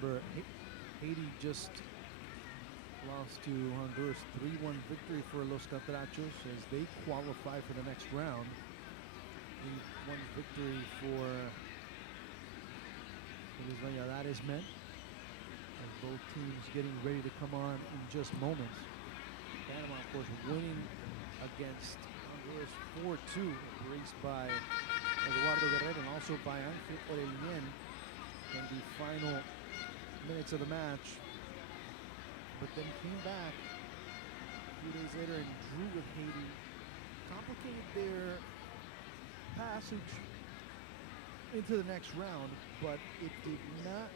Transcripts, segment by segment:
Remember, Haiti just lost to Honduras, 3-1 victory for Los Catrachos as they qualify for the next round. 3-1 victory for Los Valladares men. As both teams getting ready to come on in just moments. Panama, of course, winning against Honduras 4-2, raced by Eduardo Guerrero and also by Angel Orellien in the final minutes of the match. But then came back a few days later and drew with Haiti, complicated their passage into the next round, but it did not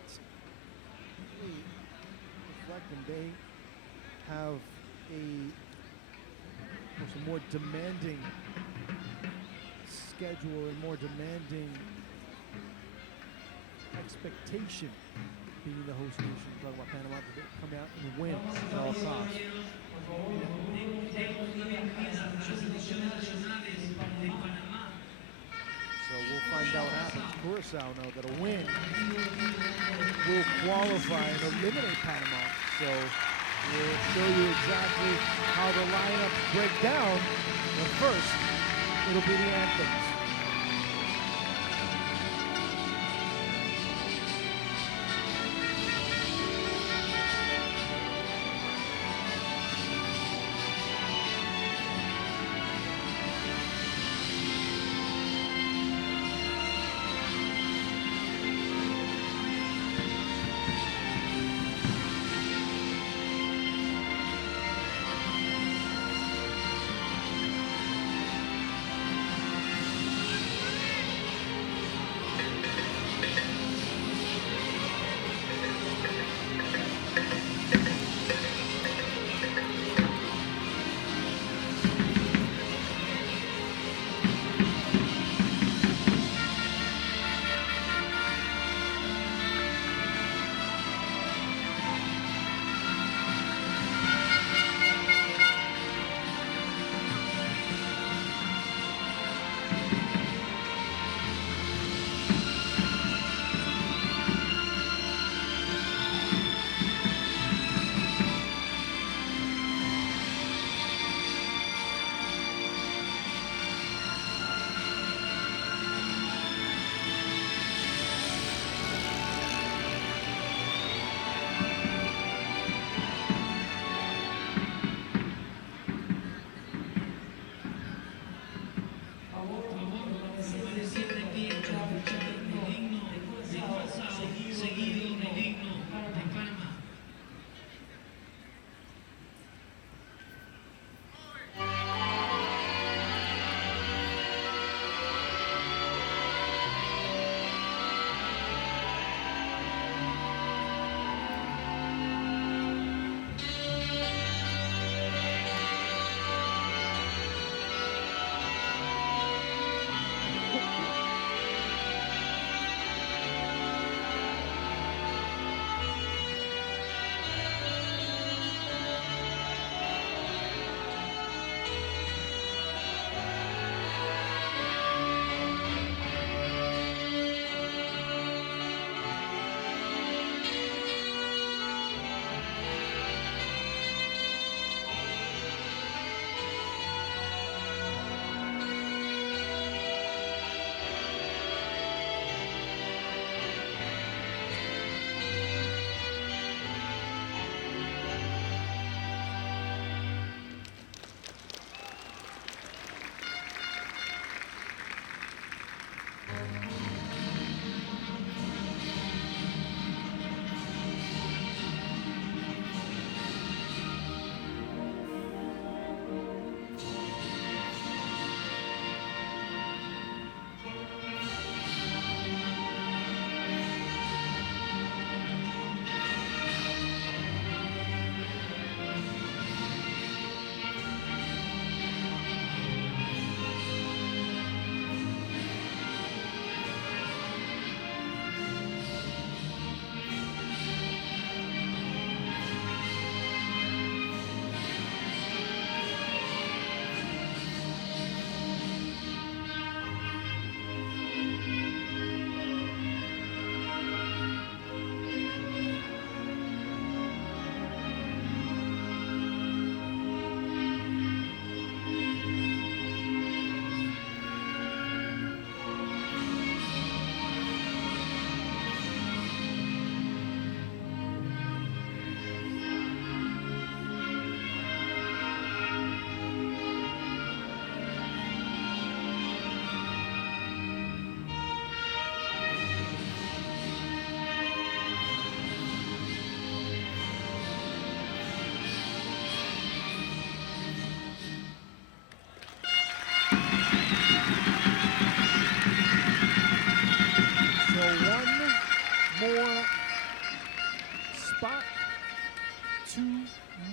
really reflect them. They have a more demanding schedule and more demanding expectation being the host nation. Talking about Panama, to come out and win at all costs. So we'll find out what happens. Curaçao know that a win will qualify and eliminate Panama. So we'll show you exactly how the lineups break down. But first, it'll be the anthems.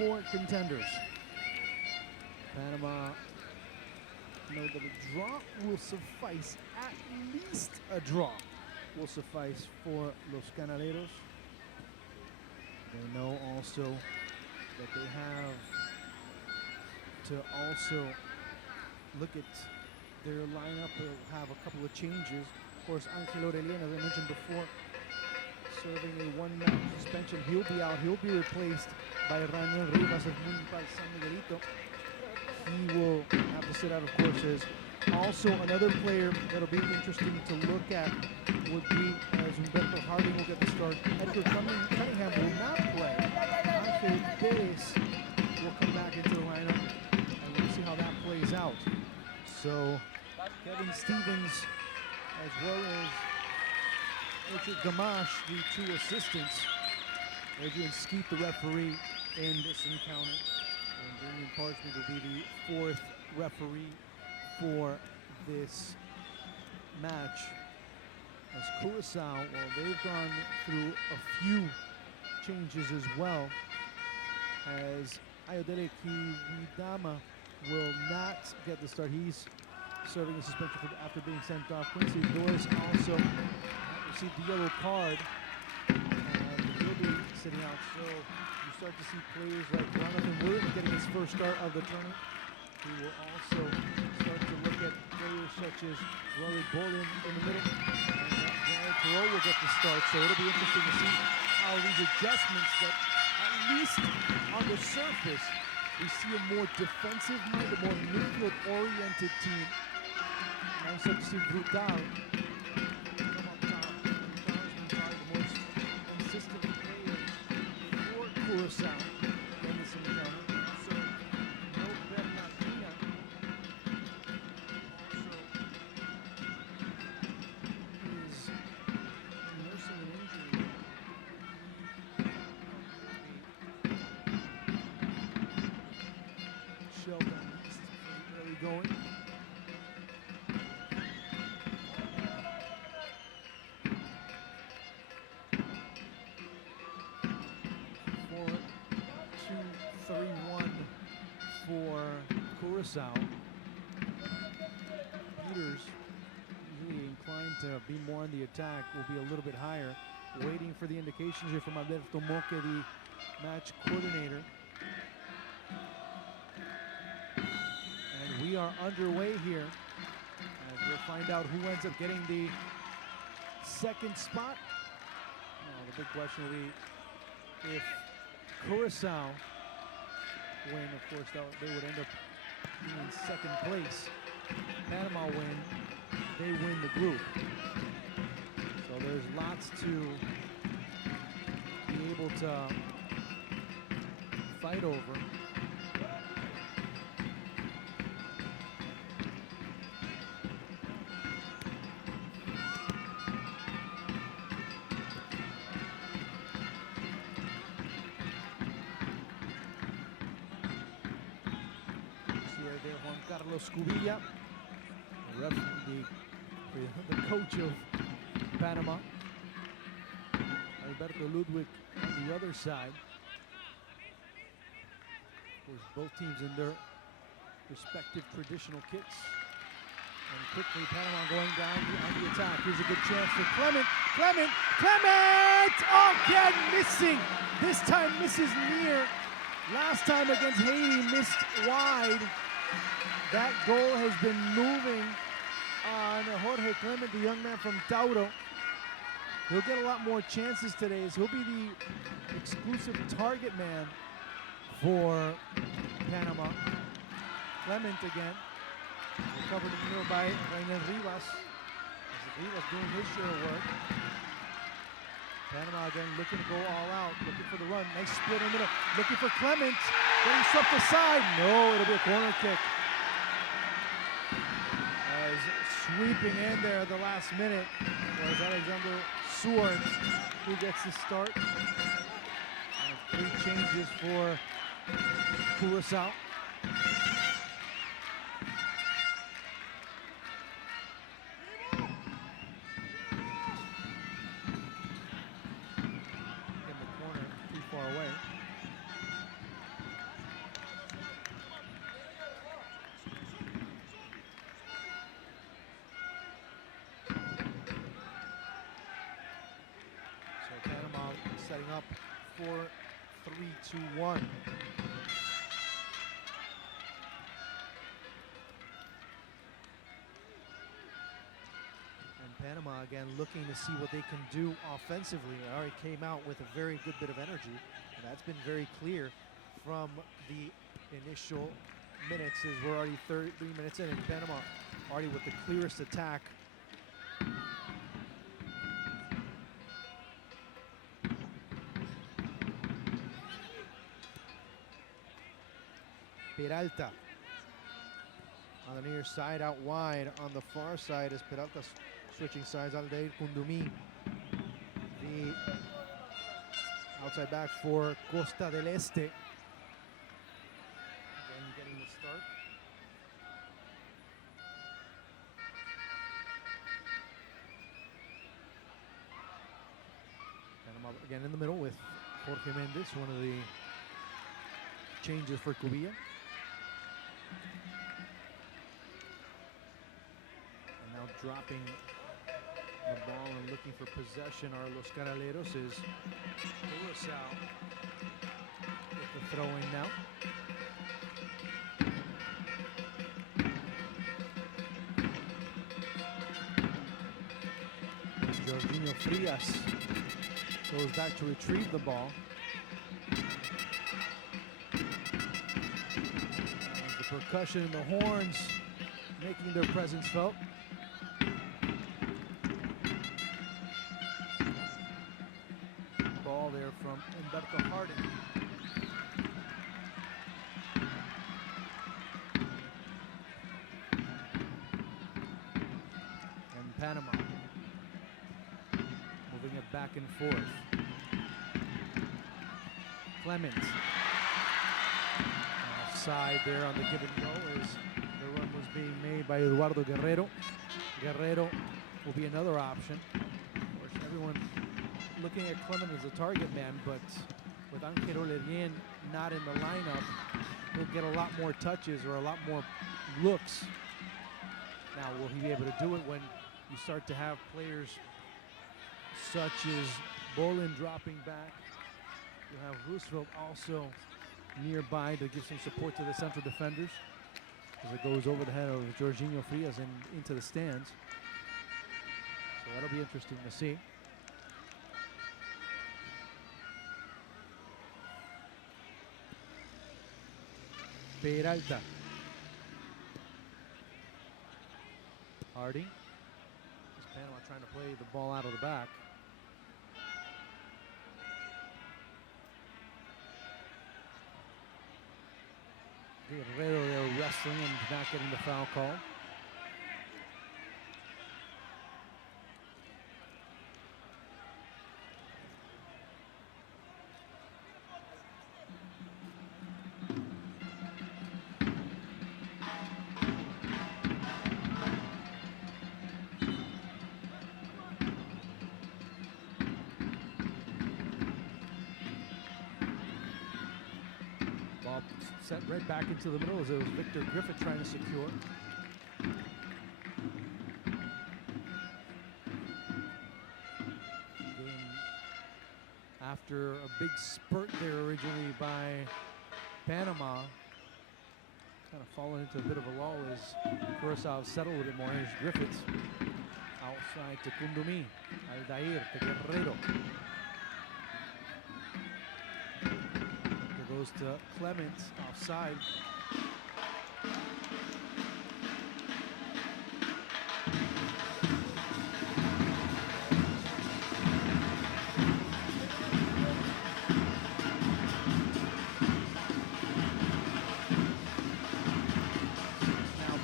more contenders. Panama know that a draw will suffice, at least a draw will suffice for Los Canaleros. They know also that they have to also look at their lineup. They'll have a couple of changes. Of course, Angel Aurelien, as I mentioned before, serving a one-match suspension. He'll be out. He'll be replaced by Raniel Rivas of Municipal San Miguelito. He will have to sit out, of course. As also another player that'll be interesting to look at would be as Humberto Harding will get the start. Edgar Cunningham will not play. Angel Perez will come back into the lineup, and we'll see how that plays out. So Kevin Stevens, as well as Richard Gamache, the two assistants. Adrian Skeet, the referee in this encounter. And Damian Parchment will be the fourth referee for this match. As Curaçao, well, they've gone through a few changes as well. As Ayodele Kiwidama will not get the start. He's serving a suspension after being sent off. Quincy Doris also received the yellow card, and he'll be sitting out. So you start to see players like Jonathan Williams getting his first start of the tournament. We will also start to look at players such as Rory Bolin in the middle, and Jared Thoreau will get the start. So it'll be interesting to see how these adjustments that, at least on the surface, we see a more defensive-minded, more midfield-oriented team. Now substitute Brutal come up top. Brutal has been probably the most consistent player for Curaçao in this encounter. So, no Bernardina also is nursing an injury. Shelby early going. For Curaçao. Peters, usually inclined to be more on the attack, will be a little bit higher. Waiting for the indications here from Alberto Moque, the match coordinator. And we are underway here. And we'll find out who ends up getting the second spot. Now, the big question will be if Curaçao win, of course, they would end up being in second place. Panama win, they win the group. So there's lots to be able to fight over. Carlos Cubilla, the coach of Panama. Alberto Ludwig on the other side. Of course, both teams in their respective traditional kits. And quickly, Panama going down on the attack. Here's a good chance for Clement. Clement! Again missing. This time misses near. Last time against Haiti, missed wide. That goal has been moving on Jorge Clement, the young man from Tauro. He'll get a lot more chances today as he'll be the exclusive target man for Panama. Clement again. Recovered in the middle by Raniel Rivas. Rivas doing his share of work. Panama again looking to go all out, looking for the run. Nice split in the middle. Looking for Clement. Getting swept aside. No, it'll be a corner kick. As sweeping in there at the last minute was Alexander Swords, who gets the start. And 3 changes for Curaçao. In the corner, too far away. setting up for 3-2-1. And Panama again looking to see what they can do offensively. They already came out with a very good bit of energy, and that's been very clear from the initial minutes, as we're already 3 minutes in, and Panama already with the clearest attack. Peralta on the near side, out wide on the far side as Peralta switching sides. Aldair Kundumi, the outside back for Costa del Este. Again, getting the start. Panama again in the middle with Jorge Mendes, one of the changes for Cubilla. And now dropping the ball and looking for possession are Los Caraleros is Curaçao with the throw-in now. Jorginho Frias goes back to retrieve the ball. The percussion and the horns making their presence felt. Ball there from Humberto Harding. And Panama moving it back and forth. Clemens. Offside there on the give and go as the run was being made by Eduardo Guerrero. Guerrero will be another option. Of course, everyone looking at Clemens as a target man, but with Angel Lerien not in the lineup, he'll get a lot more touches or a lot more looks. Now, will he be able to do it when you start to have players such as Bolin dropping back? You have Roosevelt also nearby to give some support to the central defenders as it goes over the head of Jorginho Frias and into the stands. So that'll be interesting to see. Peralta. Harding. Is Panama trying to play the ball out of the back. Guerrero there wrestling and not getting the foul call. Ball set right back into the middle as it was Victor Griffith trying to secure. After a big spurt there originally by Panama, kind of fallen into a bit of a lull as Curaçao settled a little bit more. Here's Griffiths outside to Kundumi, Aldair to Guerrero. It goes to Clemens offside.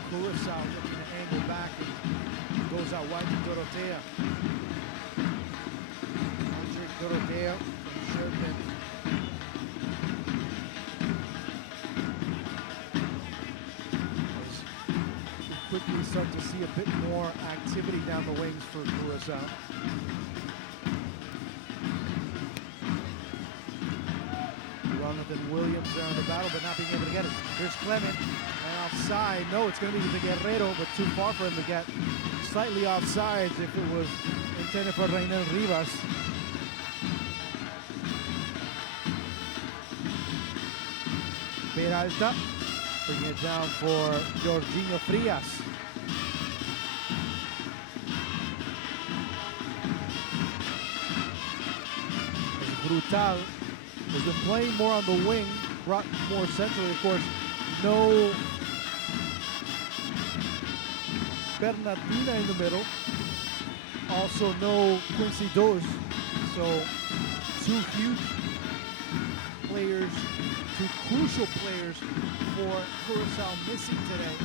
Curaçao looking to angle back and goes out wide to Dorotea. Andre Dorotea from Sherman. We quickly start to see a bit more activity down the wings for Curaçao. Jonathan Williams there on the battle, but not being able to get it. Here's Clement. Offside. No, it's going to be the Guerrero, but too far for him to get. Slightly offsides if it was intended for Reynel Rivas. Peralta, bringing it down for Jorginho Frias. Brutal has been playing more on the wing, brought more centrally, of course. No Bernardina in the middle. Also no Quincy Dos. So two huge players, two crucial players for Curaçao missing today.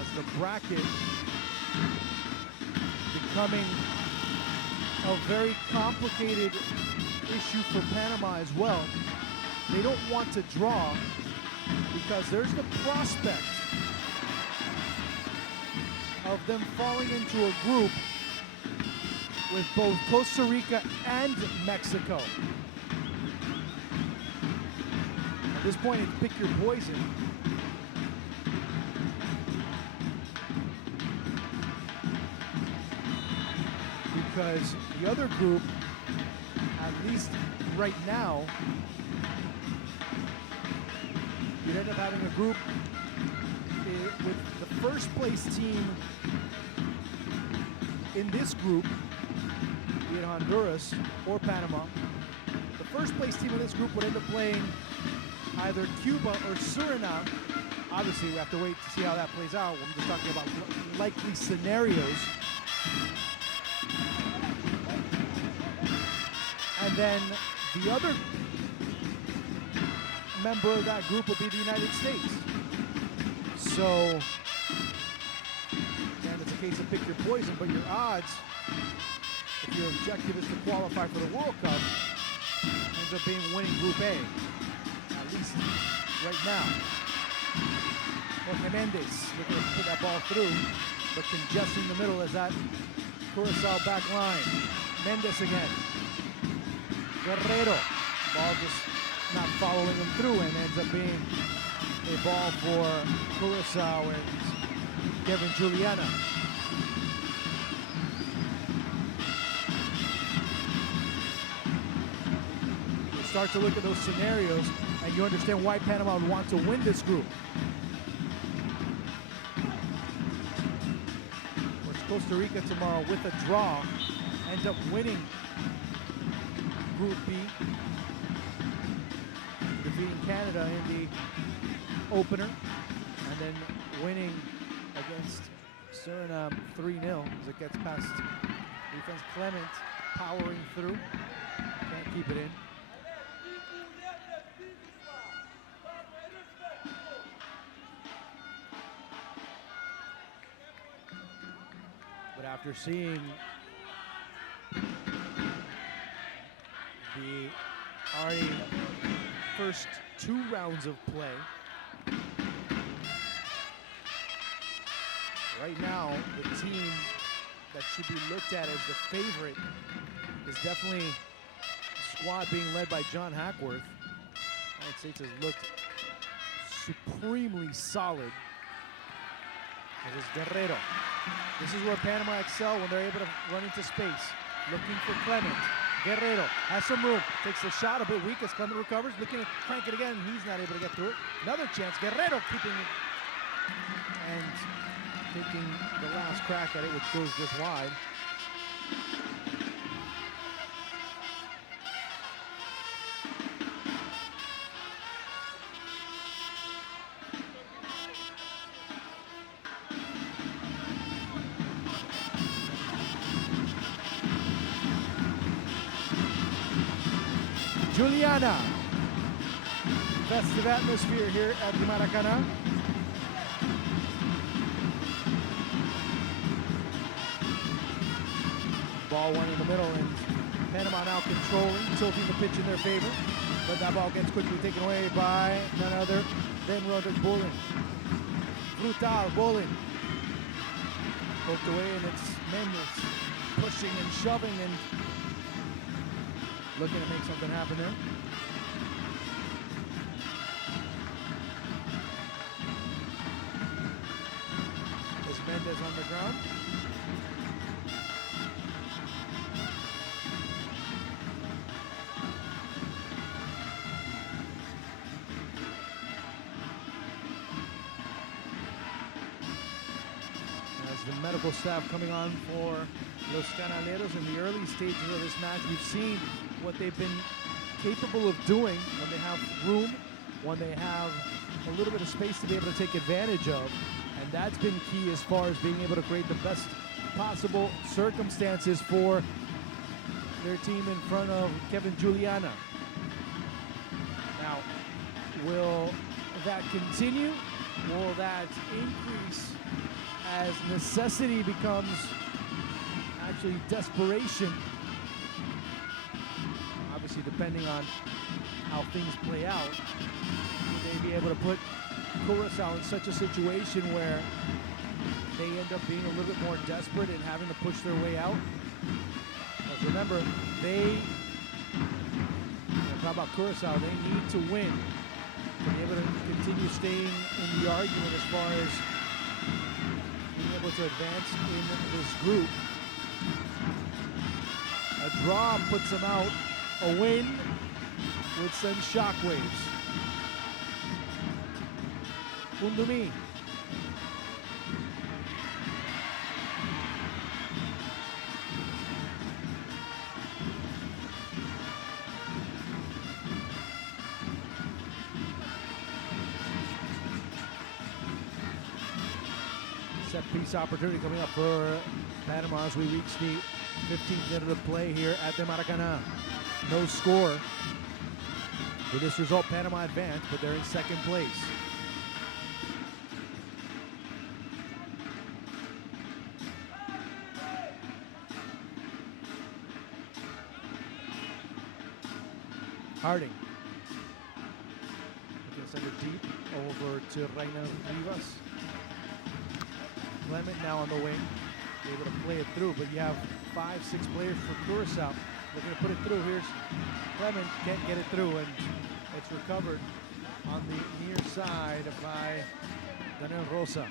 As the bracket becoming a very complicated issue for Panama as well. They don't want to draw because there's the prospect of them falling into a group with both Costa Rica and Mexico. At this point, it's pick your poison. Because the other group, at least right now, you'd end up having a group with the first place team in this group, be it Honduras or Panama. The first place team in this group would end up playing either Cuba or Suriname. Obviously, we have to wait to see how that plays out. I'm just talking about likely scenarios. And then the other member of that group will be the United States. So, again, it's a case of pick your poison, but your odds, if your objective is to qualify for the World Cup, ends up being winning Group A, at least right now. Jorge Mendes looking to put that ball through, but congesting the middle as that Curaçao back line. Mendes again. Guerrero, ball just not following him through and ends up being a ball for Curaçao and Kevin Juliana. You start to look at those scenarios and you understand why Panama would want to win this group. Of course, Costa Rica tomorrow with a draw ends up winning Group B, defeating Canada in the opener, and then winning against Suriname 3-0 as it gets past defense. Clement powering through, can't keep it in. But after seeing the already first 2 rounds of play, right now the team that should be looked at as the favorite is definitely the squad being led by John Hackworth. The United States has looked supremely solid. It is Guerrero. This is where Panama excel when they're able to run into space. Looking for Clement. Guerrero has some room, takes the shot a bit weak as Clement recovers, looking to crank it again, he's not able to get through it. Another chance, Guerrero keeping it and taking the last crack at it, which goes just wide. Juliana. Festive atmosphere here at the Maracanã. Ball one in the middle and Panama now controlling, tilting the pitch in their favor. But that ball gets quickly taken away by none other than Roderick Bolin. Brutal, Bolin. Poked away and it's Mendes pushing and shoving and looking to make something happen there. As Hernandez on the ground. The medical staff coming on for Los Canaleros in the early stages of this match. We've seen what they've been capable of doing when they have room, when they have a little bit of space to be able to take advantage of. And that's been key as far as being able to create the best possible circumstances for their team in front of Kevin Juliana. Now, will that continue? Will that increase as necessity becomes actually desperation? Obviously, depending on how things play out, will they be able to put Curaçao in such a situation where they end up being a little bit more desperate and having to push their way out? Because remember, talk about Curaçao, they need to win to be able to continue staying in the argument as far as being able to advance in this group. A draw puts them out. A win would send shockwaves. Undumi. Set piece opportunity coming up for Panama as we reach the 15th minute of play here at the Maracanã. No score. With this result, Panama advanced, but they're in second place. Harding. Looking to send it deep over to Reina Rivas. Clement now on the wing, able to play it through, but you have 5-6 players for Curaçao looking to put it through. Here's Clement, can't get it through, and it's recovered on the near side by Daniel Rosa.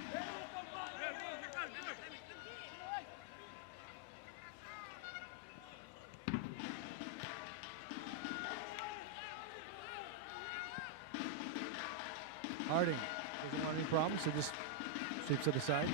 Harding doesn't want any problems, so just sweeps it aside.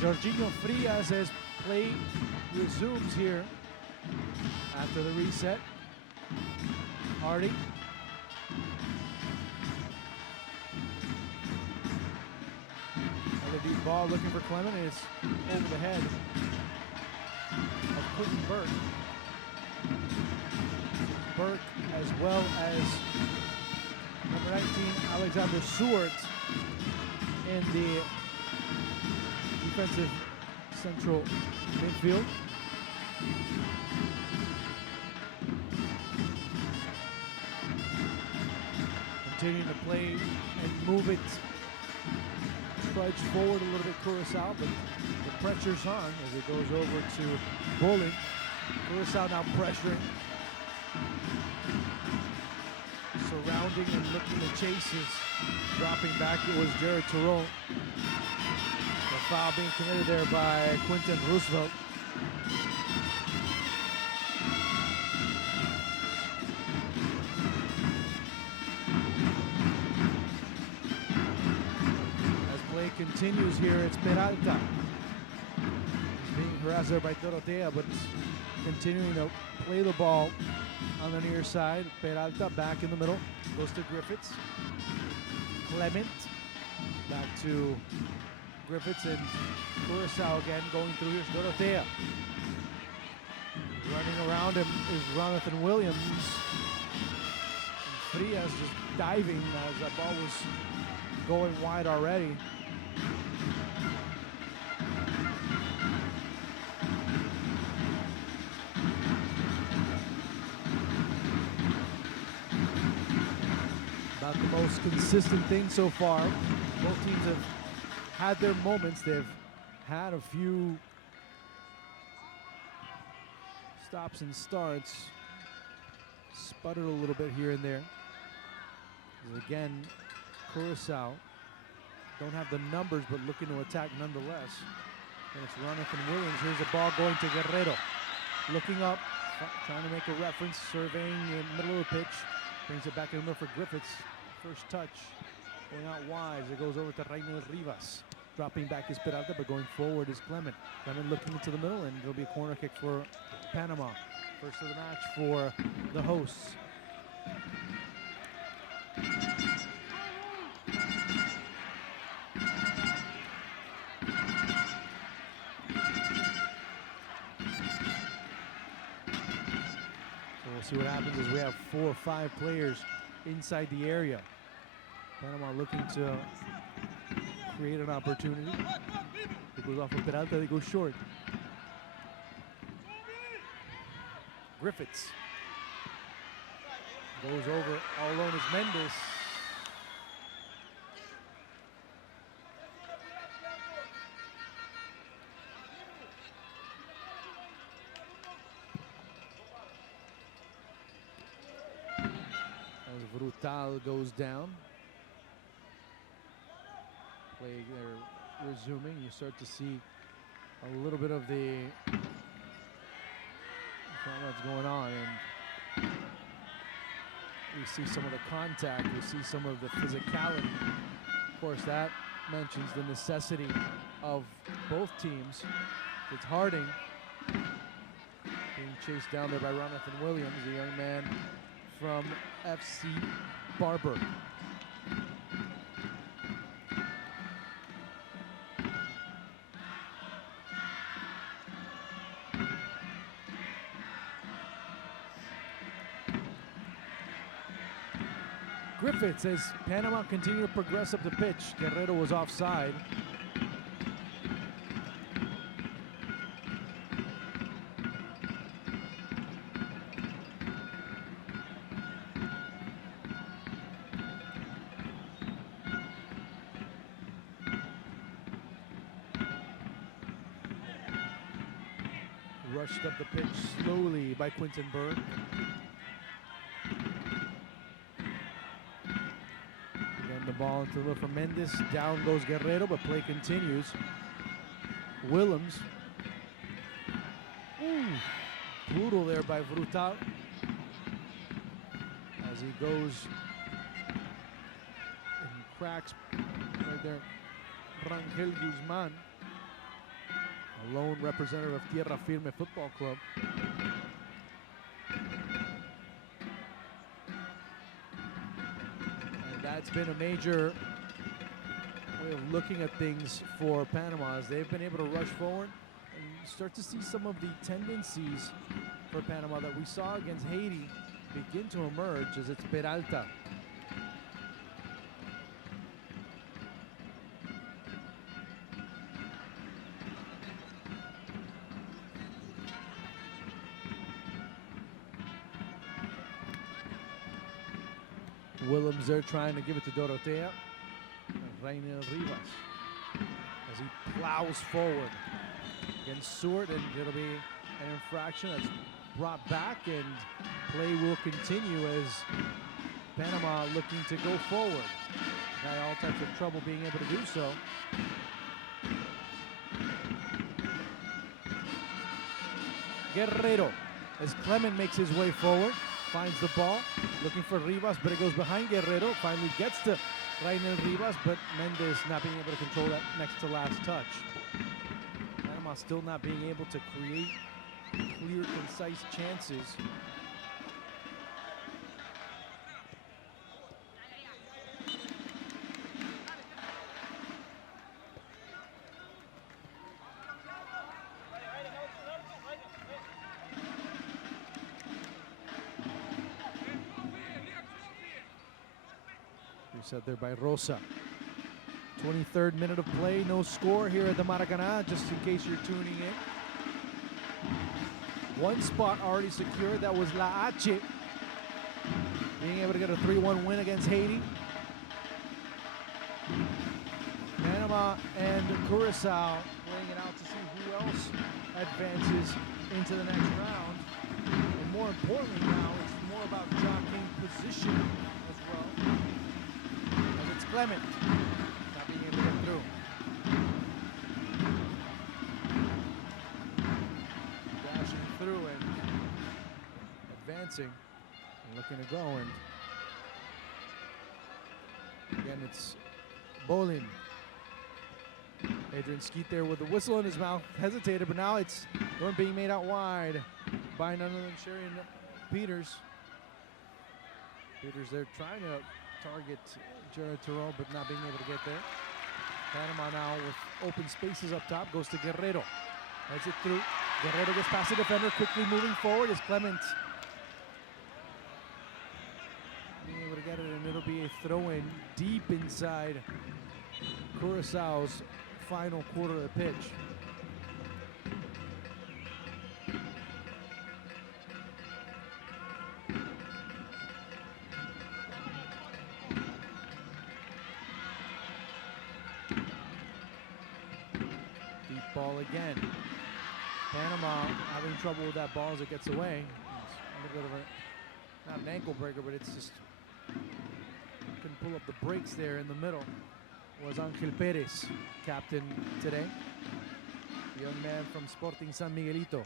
Jorginho Frias as play resumes here after the reset. Harding. Another deep ball looking for Clement, and it's over the head of Quentin Burke. Burke as well as number 19, Alexander Seward in the defensive central midfield. Continuing to play and move it, trudge forward a little bit, Curaçao, but the pressure's on as it goes over to Bowling. Curaçao now pressuring, surrounding and looking to chases. Dropping back, it was Jared Turon. The foul being committed there by Quentin Roosevelt. As play continues here, it's Peralta. He's being harassed there by Dorotea, but continuing to play the ball on the near side. Peralta back in the middle, goes to Griffiths. Clement back to Griffiths, and Curaçao again going through. Here's Dorotea. Running around him is Jonathan Williams. And Frias just diving as that ball was going wide already. Not the most consistent thing so far. Both teams have had their moments. They've had a few stops and starts. Sputtered a little bit here and there. Again, Curaçao don't have the numbers, but looking to attack nonetheless. And it's Jonathan Williams. Here's a ball going to Guerrero. Looking up, trying to make a reference, surveying the middle of the pitch. Brings it back in the middle for Griffiths. First touch, going out wide. It goes over to Rainer Rivas. Dropping back is Peralta, but going forward is Clement. Clement looking into the middle, and it'll be a corner kick for Panama. First of the match for the hosts. See what happens is we have 4 or 5 players inside the area. Panama looking to create an opportunity. It goes off of Peralta, they go short. Griffiths goes over, all alone is Mendes. Brutal goes down. Play there resuming. You start to see a little bit of the what's going on, and we see some of the contact. We see some of the physicality. Of course, that mentions the necessity of both teams. It's Harding being chased down there by Jonathan Williams, a young man from FC Barber. Griffiths, as Panama continue to progress up the pitch. Guerrero was offside. Rushed up the pitch slowly by Quinton Berg. Again, the ball into the middle for Mendes. Down goes Guerrero, but play continues. Willems. Ooh, brutal there by Brutal. As he goes and cracks right there. Rangel Guzman, a lone representative of Tierra Firme Football Club. And that's been a major way of looking at things for Panama, as they've been able to rush forward and start to see some of the tendencies for Panama that we saw against Haiti begin to emerge, as it's Peralta. Willems there trying to give it to Dorotea. Rainer Rivas as he plows forward against Seward, and it'll be an infraction that's brought back, and play will continue as Panama looking to go forward. Had all types of trouble being able to do so. Guerrero as Clement makes his way forward. Finds the ball, looking for Rivas, but it goes behind Guerrero. Finally gets to Rainer Rivas, but Mendes not being able to control that next to last touch. Panama still not being able to create clear, concise chances. Set there by Rosa. 23rd minute of play, no score here at the Maracanã, just in case you're tuning in. One spot already secured, that was La H. being able to get a 3-1 win against Haiti. Panama and Curaçao playing it out to see who else advances into the next round. And more importantly now, it's more about jockeying position as well. As it's Clement not being able to get through. Dashing through and advancing and looking to go. And again, it's Bolin. Adrian Skeet there with a whistle in his mouth, hesitated, but now it's run being made out wide by none other than Sharian Peters. Peters there trying to target Jared Terrell, but not being able to get there. Panama now with open spaces up top, goes to Guerrero. Heads it through. Guerrero gets past the defender, quickly moving forward is Clement. Being able to get it, and it'll be a throw-in deep inside Curaçao's final quarter of the pitch. Deep ball again. Panama having trouble with that ball as it gets away. It's a little bit of a, not an ankle breaker, but it's just couldn't pull up the brakes there in the middle. Was Angel Perez, captain today. The young man from Sporting San Miguelito.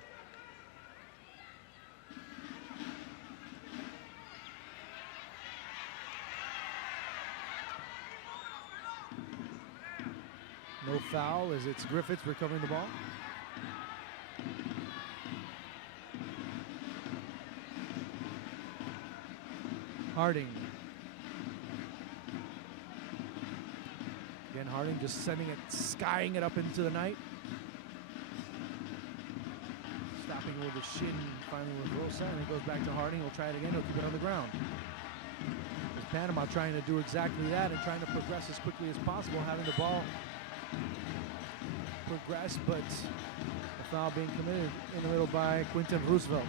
No foul as it's Griffiths recovering the ball. Harding. Again, Harding just sending it, skying it up into the night. Stopping with the shin, finally with Rosa, and it goes back to Harding. He'll try it again, he'll keep it on the ground. There's Panama trying to do exactly that and trying to progress as quickly as possible, having the ball progress, but the foul being committed in the middle by Quinton Roosevelt.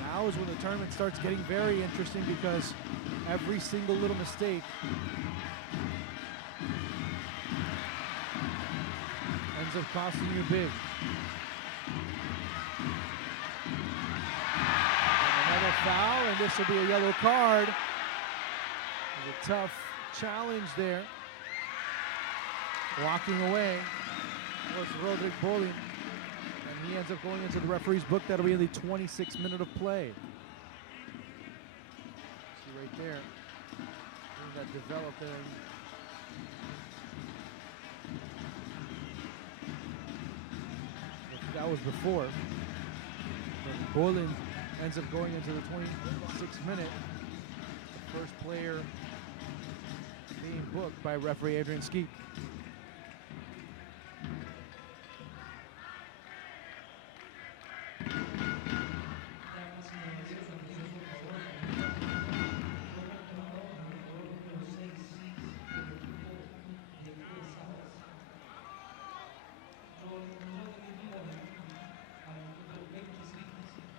Now is when the tournament starts getting very interesting, because every single little mistake ends up costing you big. And another foul, and this will be a yellow card. There's a tough challenge there. Walking away was Rodrick Bolin. He ends up going into the referee's book. That'll be in the 26th minute of play. See right there, that developed there. That was before. But Bolin ends up going into the 26th minute. The first player being booked by referee Adrian Skeet.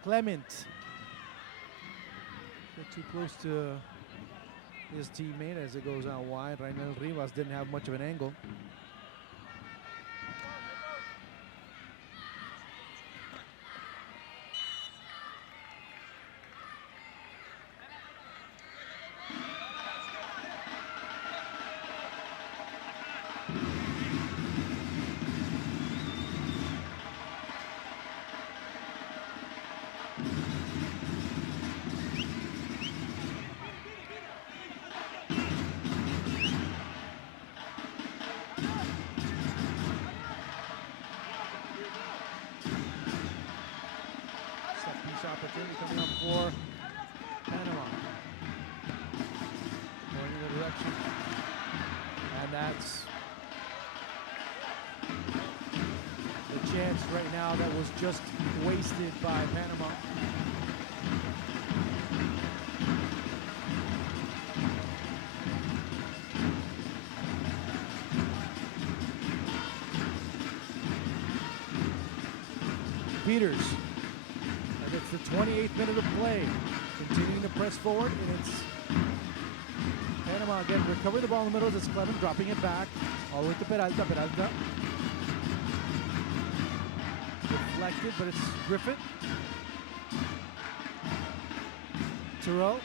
Clement. Got too close to his teammate as it goes out wide. Rainel Rivas didn't have much of an angle. Opportunity coming up for Panama. Going in the direction. And that's the chance right now that was just wasted by Panama. Peters. And it's the 28th minute of play. Continuing to press forward, and it's Panama again recover the ball in the middle. It's Clement dropping it back all the way to Peralta. Peralta deflected, but it's Griffith. Terrell.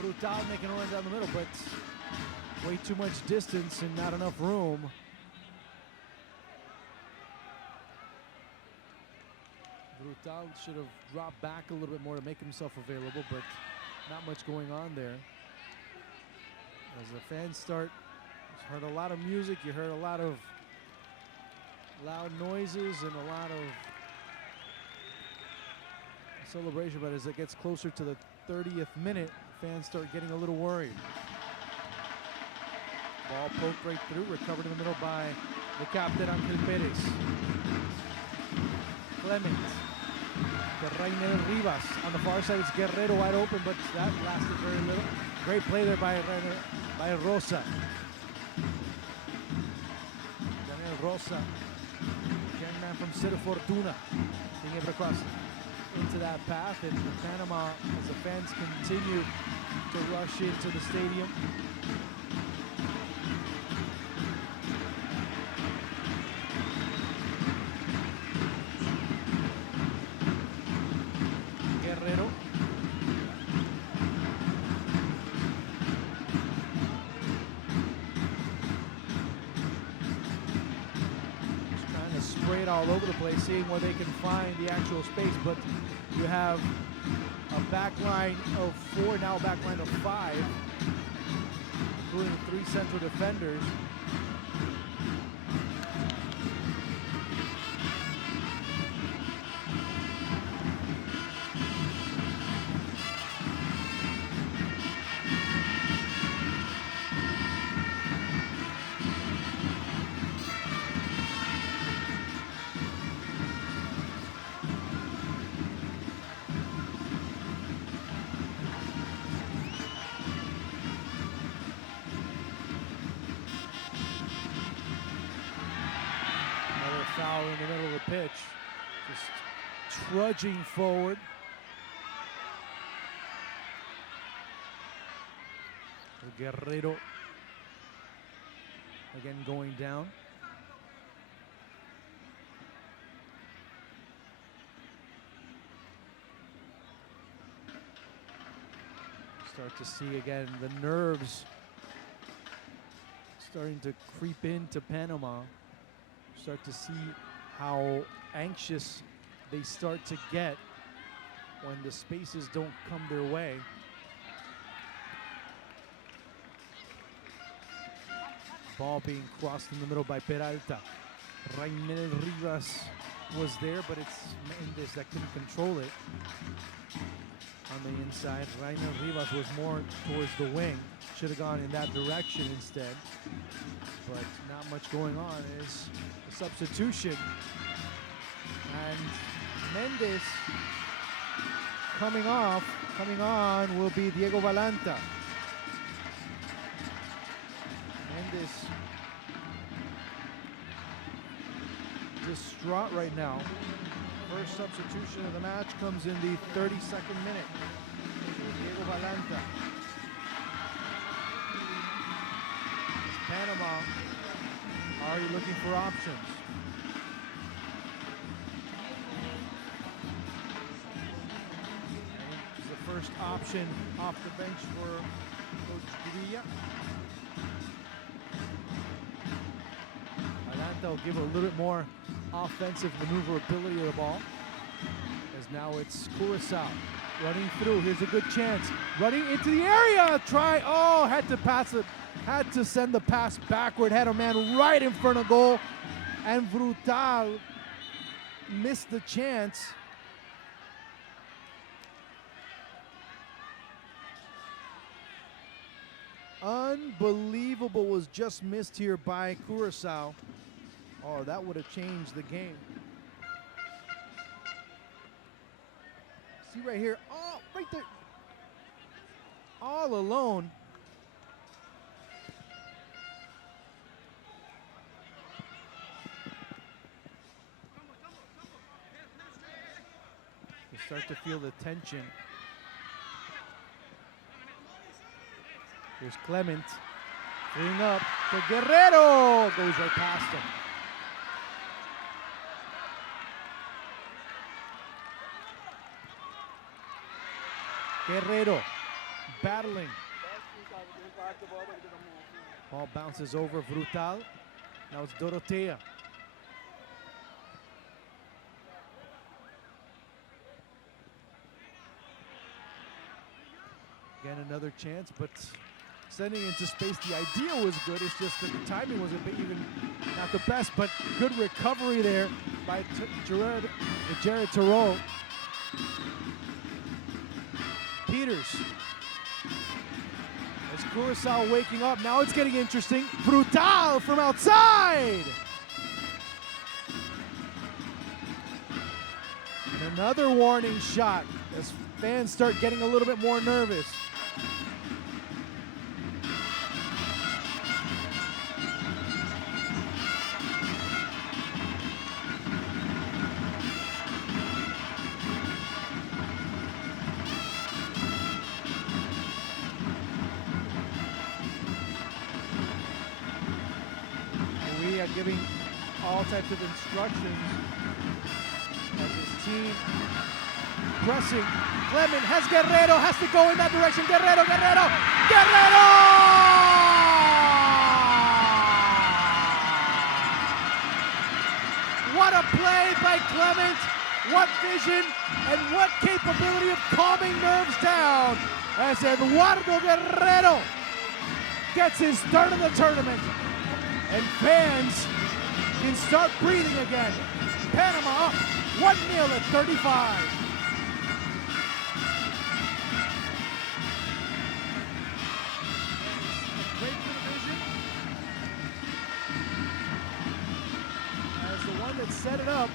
Brutal making a run down the middle, but way too much distance and not enough room. Brutal should have dropped back a little bit more to make himself available, but not much going on there. As the fans start, you heard a lot of music, you heard a lot of loud noises and a lot of celebration, but as it gets closer to the 30th minute, fans start getting a little worried. Ball poked right through, recovered in the middle by the captain, Angel Perez. Clement. To Rainer Rivas. On the far side, it's Guerrero wide open, but that lasted very little. Great play there by Rosa. Daniel Rosa, young man from City Fortuna, being able to cross into that path, and Panama, as the fans continue to rush into the stadium. Guerrero. Just trying to spray it all over the place, seeing where they can find the actual space, but you have a back line of 4, now a back line of 5, including 3 central defenders. Foul in the middle of the pitch, just trudging forward. Guerrero again going down. Start to see again the nerves starting to creep into Panama. Start to see how anxious they start to get when the spaces don't come their way. Ball being crossed in the middle by Peralta. Rainer Rivas was there, but it's Mendes that couldn't control it. On the inside, Rainer Rivas was more towards the wing. Should have gone in that direction instead. But not much going on. Is a substitution. And Mendes coming on will be Diego Valanta. Mendes distraught right now. First substitution of the match comes in the 32nd minute. Diego Valanta. Panama already looking for options. This is the first option off the bench for Coach Gurilla. Valanta will give a little bit more offensive maneuverability of the ball. As now it's Curaçao running through. Here's a good chance. Running into the area. Try. Oh, had to pass it. Had to send the pass backward. Had a man right in front of goal. And Brutal missed the chance. Unbelievable was just missed here by Curaçao. Oh, that would have changed the game. See right here. Oh, right there. All alone. start to feel the tension. Here's Clement, freeing up to Guerrero, goes right past him. Guerrero battling. Ball bounces over Brutal. Now it's Dorotea. Again, another chance, but sending into space, the idea was good. It's just that the timing was a bit even not the best, but good recovery there by Jared Tarot. Peters. As Curaçao waking up, now it's getting interesting. Brutal from outside. And another warning shot as fans start getting a little bit more nervous. Giving all types of instructions as his team pressing. Clement has Guerrero, has to go in that direction. Guerrero! What a play by Clement. What vision and what capability of calming nerves down as Eduardo Guerrero gets his start of the tournament. And fans can start breathing again. Panama up 1-0 at 35. Great for the vision. As the one that set it up.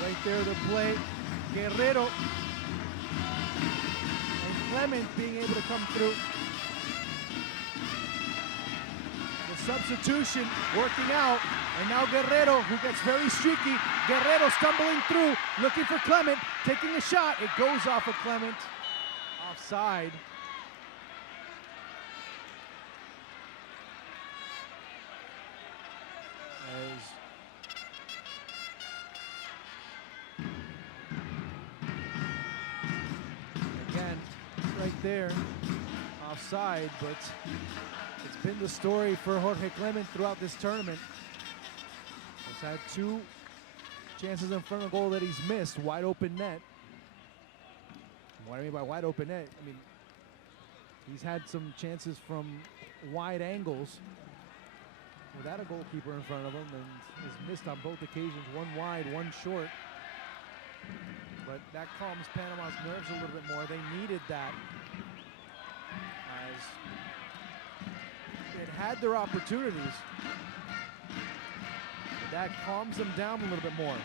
Right there the play. Guerrero. Clement being able to come through. The substitution working out, and now Guerrero, who gets very streaky. Guerrero stumbling through, looking for Clement, taking a shot. It goes off of Clement. Offside. Right there, offside, but it's been the story for Jorge Clement throughout this tournament. He's had 2 chances in front of goal that he's missed, wide open net. What I mean by wide open net, I mean, he's had some chances from wide angles without a goalkeeper in front of him, and has missed on both occasions, one wide, one short. But that calms Panama's nerves a little bit more. They needed that, as it had their opportunities. But that calms them down a little bit more.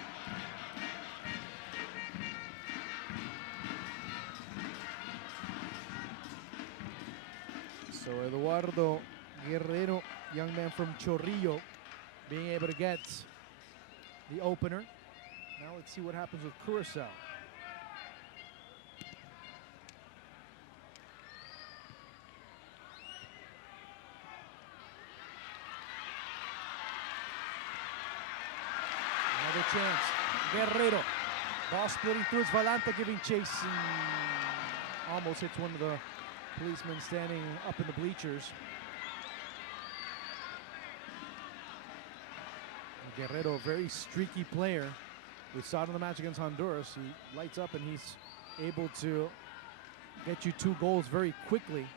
So Eduardo Guerrero, young man from Chorrillo, being able to get the opener. Now let's see what happens with Curaçao. Another chance. Guerrero. Ball splitting through. It's Valanta giving chase and almost hits one of the policemen standing up in the bleachers. And Guerrero, a very streaky player. We saw it in the match against Honduras. He lights up and he's able to get you 2 goals very quickly.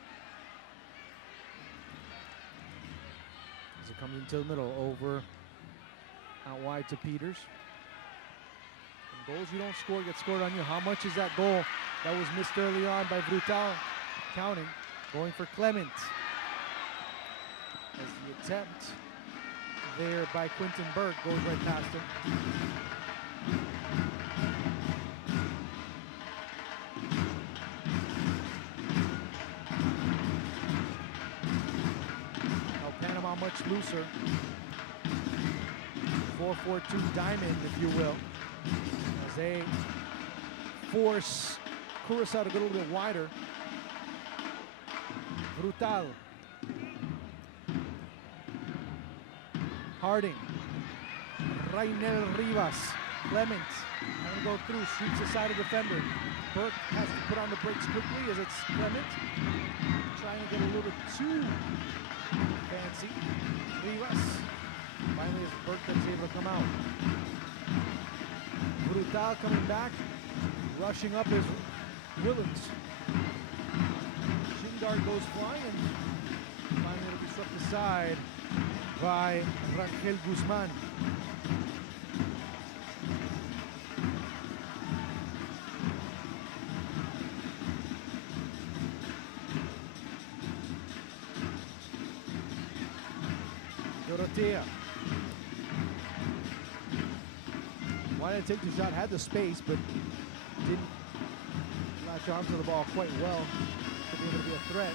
As it comes into the middle, over out wide to Peters. And goals you don't score get scored on you. How much is that goal that was missed early on by Brutal? Counting, going for Clement. As the attempt there by Quentin Burke goes right past him. Now Panama much looser. 4 4-4-2 diamond, if you will, as they force Curaçao to go a little bit wider. Brutal. Harding. Rainel Rivas. Clement. Going to go through, sweeps aside a defender. Burke has to put on the brakes quickly as it's Clement. Trying to get a little bit too fancy. Rivas. Finally, it's Burke that's able to come out. Brutal coming back. Rushing up is Willens. Shin guard goes flying and finally it'll be swept aside by Rangel Guzman. Dorotea. Wanted to take the shot, had the space, but didn't latch onto the ball quite well to be able to be a threat.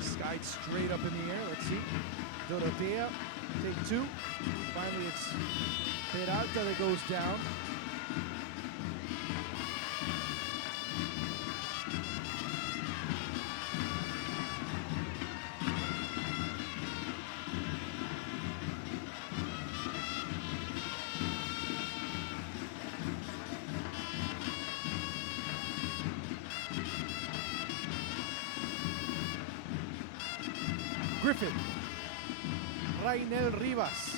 Skied straight up in the air. Let's see. Dorotea, take two. Finally, it's Peralta that goes down. Griffin. Rainel Rivas.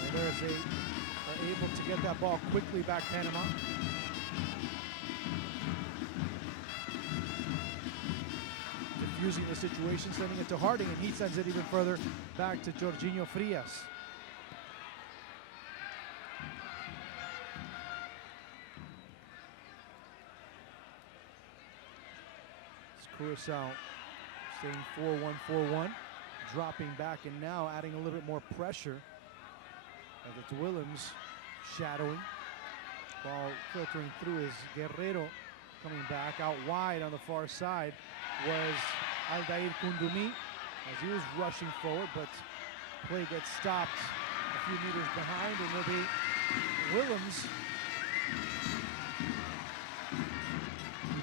And there's are able to get that ball quickly back, Panama. Diffusing the situation, sending it to Harding, and he sends it even further back to Jorginho Frias. Curaçao staying 4-1-4-1, dropping back and now adding a little bit more pressure as it's Willems shadowing. Ball filtering through is Guerrero coming back. Out wide on the far side was Aldair Kundumi as he was rushing forward, but play gets stopped a few meters behind, and it'll be Willems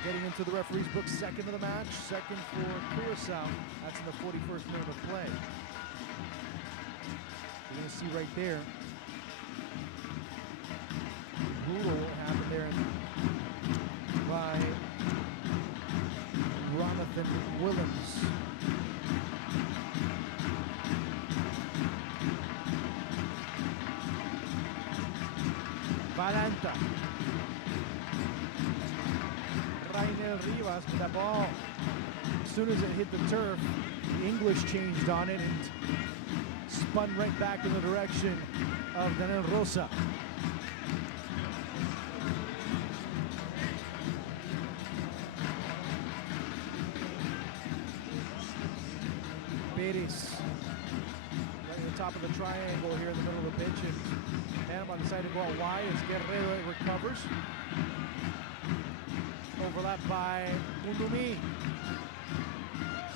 getting into the referee's book, second of the match, second for Curaçao. That's in the 41st minute of play. You're going to see right there, brutal what happened there by Jonathan Willems. Valenta. Rainel Rivas, but that ball, as soon as it hit the turf, the English changed on it and spun right back in the direction of Daniel Rosa. Betis, right at the top of the triangle here in the middle of the pitch, and Panama decided to go out wide as Guerrero recovers. Overlapped by Kundumi.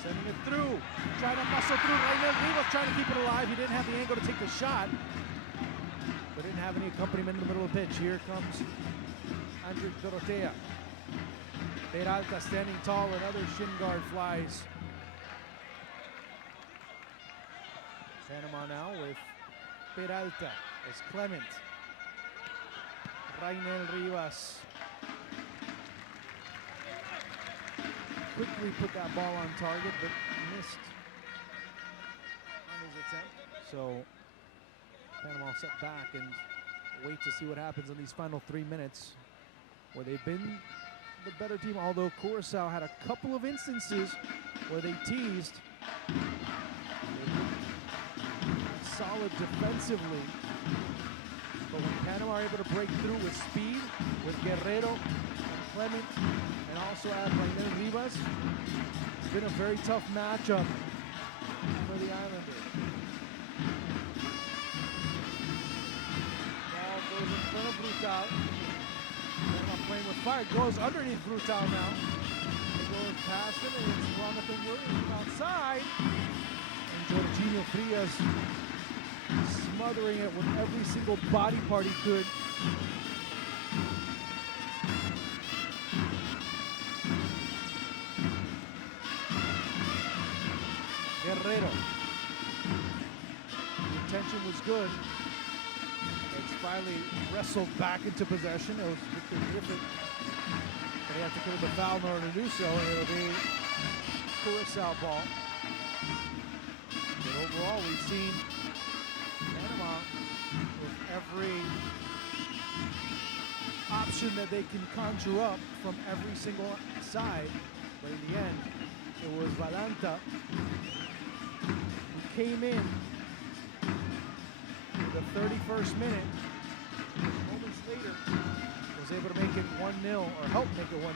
Sending it through. Trying to muscle through. Rainel Rivas trying to keep it alive. He didn't have the angle to take the shot, but didn't have any accompaniment in the middle of the pitch. Here comes Andriy Dorotea. Peralta standing tall. Another shin guard flies. Panama now with Peralta as Clement. Rainel Rivas quickly put that ball on target, but missed on his attempt. So Panama set back and wait to see what happens in these final 3 minutes, where they've been the better team, although Curaçao had a couple of instances where they teased. Solid defensively, but when Panama are able to break through with speed, with Guerrero and Clement, and also add Rainel Rivas, it's been a very tough matchup for the Islanders. Ball goes in front of Brutal. Panama playing with fire. Goes underneath Curaçao now. It goes past him, and it's Jonathan Williams outside. And Jorginho Frias smothering it with every single body part he could. Guerrero. The intention was good. It's finally wrestled back into possession. It was Victor Griffith. They have to put in the foul in order to do so, and it'll be Curaçao ball. But overall, we've seen Panama with every option that they can conjure up from every single side. But in the end, it was Valanta who came in the 31st minute, moments later, was able to make it 1-0, or help make it 1-0.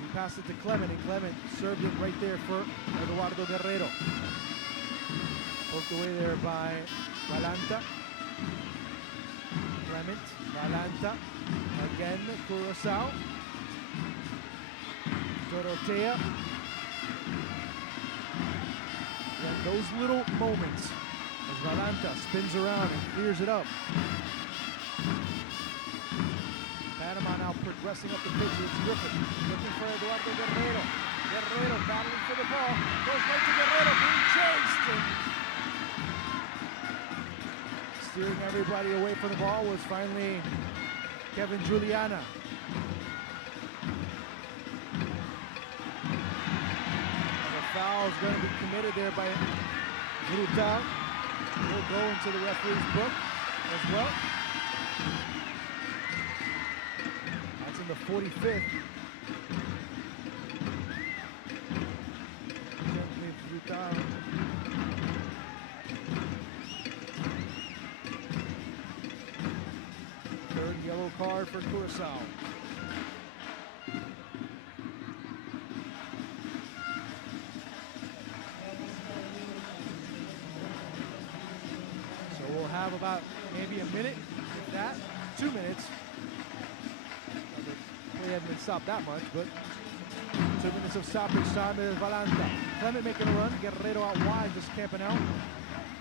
He passed it to Clement, and Clement served it right there for Eduardo Guerrero. Poked away there by Valanta. Clement, Valanta, again, Curaçao. Dorotea. And those little moments as Valanta spins around and clears it up. Panama now progressing up the pitch. It's Griffith looking for Eduardo Guerrero. Guerrero battling for the ball. Goes right to Guerrero, being chased. And steering everybody away from the ball was finally Kevin Juliana. And the foul is going to be committed there by Curaçao. Will go into the referee's book as well. That's in the 45th. Third yellow card for Curaçao. We'll have about maybe a minute, if that, 2 minutes. The play hasn't been stopped that much, but 2 minutes of stoppage time. There's Valanta. Clement making a run. Guerrero out wide, just camping out.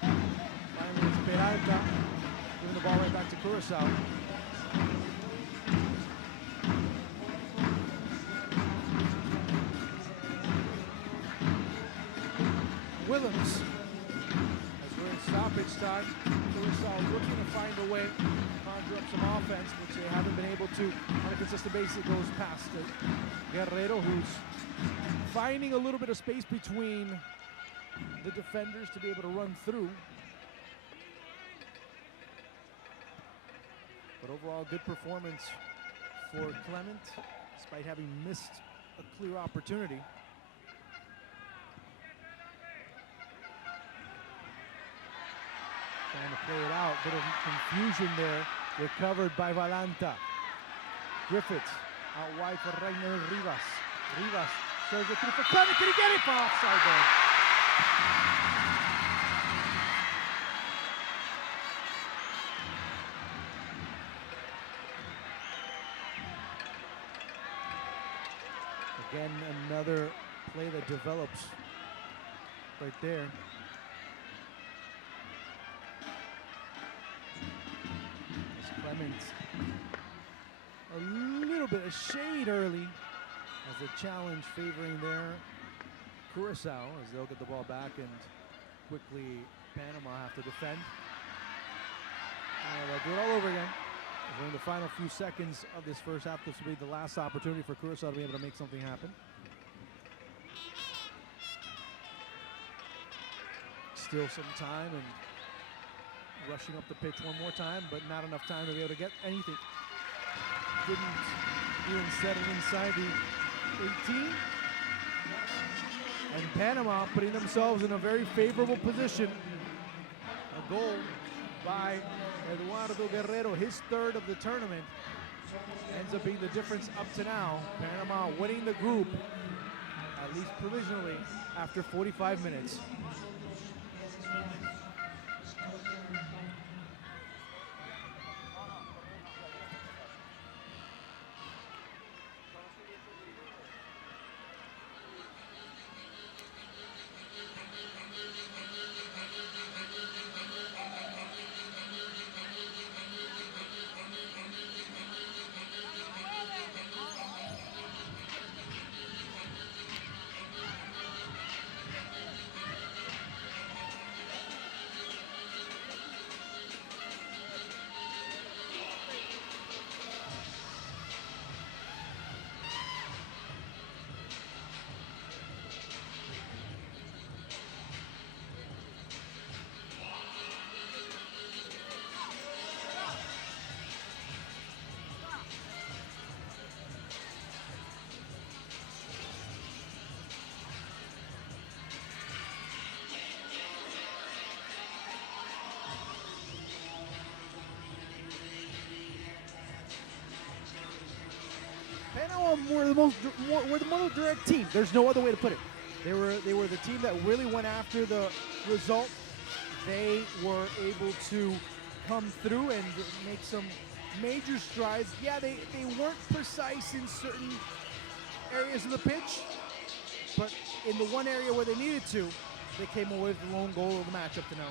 Finally, it's Peralta giving the ball right back to Curaçao. Willems. Stoppage time. Curaçao looking to find a way to conjure up some offense, which they haven't been able to on a consistent basis. It goes past Guerrero, who's finding a little bit of space between the defenders to be able to run through. But overall, good performance for Clement, despite having missed a clear opportunity. Trying to play it out, bit of confusion there, recovered by Valanta. Griffiths out wide for Rainer Rivas. Rivas serves it through for Clement. Can he get it for offside there? Again, another play that develops right there. Clement a little bit, a shade early as a challenge favoring their Curaçao as they'll get the ball back and quickly Panama have to defend. They'll do it all over again. We're in the final few seconds of this first half. This will be the last opportunity for Curaçao to be able to make something happen. Still some time and rushing up the pitch one more time, but not enough time to be able to get anything. Didn't even settle inside the 18. And Panama putting themselves in a very favorable position. A goal by Eduardo Guerrero, his third of the tournament, ends up being the difference up to now. Panama winning the group, at least provisionally, after 45 minutes. were the most direct team. There's no other way to put it. They were the team that really went after the result. They were able to come through and make some major strides. Yeah, they weren't precise in certain areas of the pitch, but in the one area where they needed to, they came away with the lone goal of the match up to now.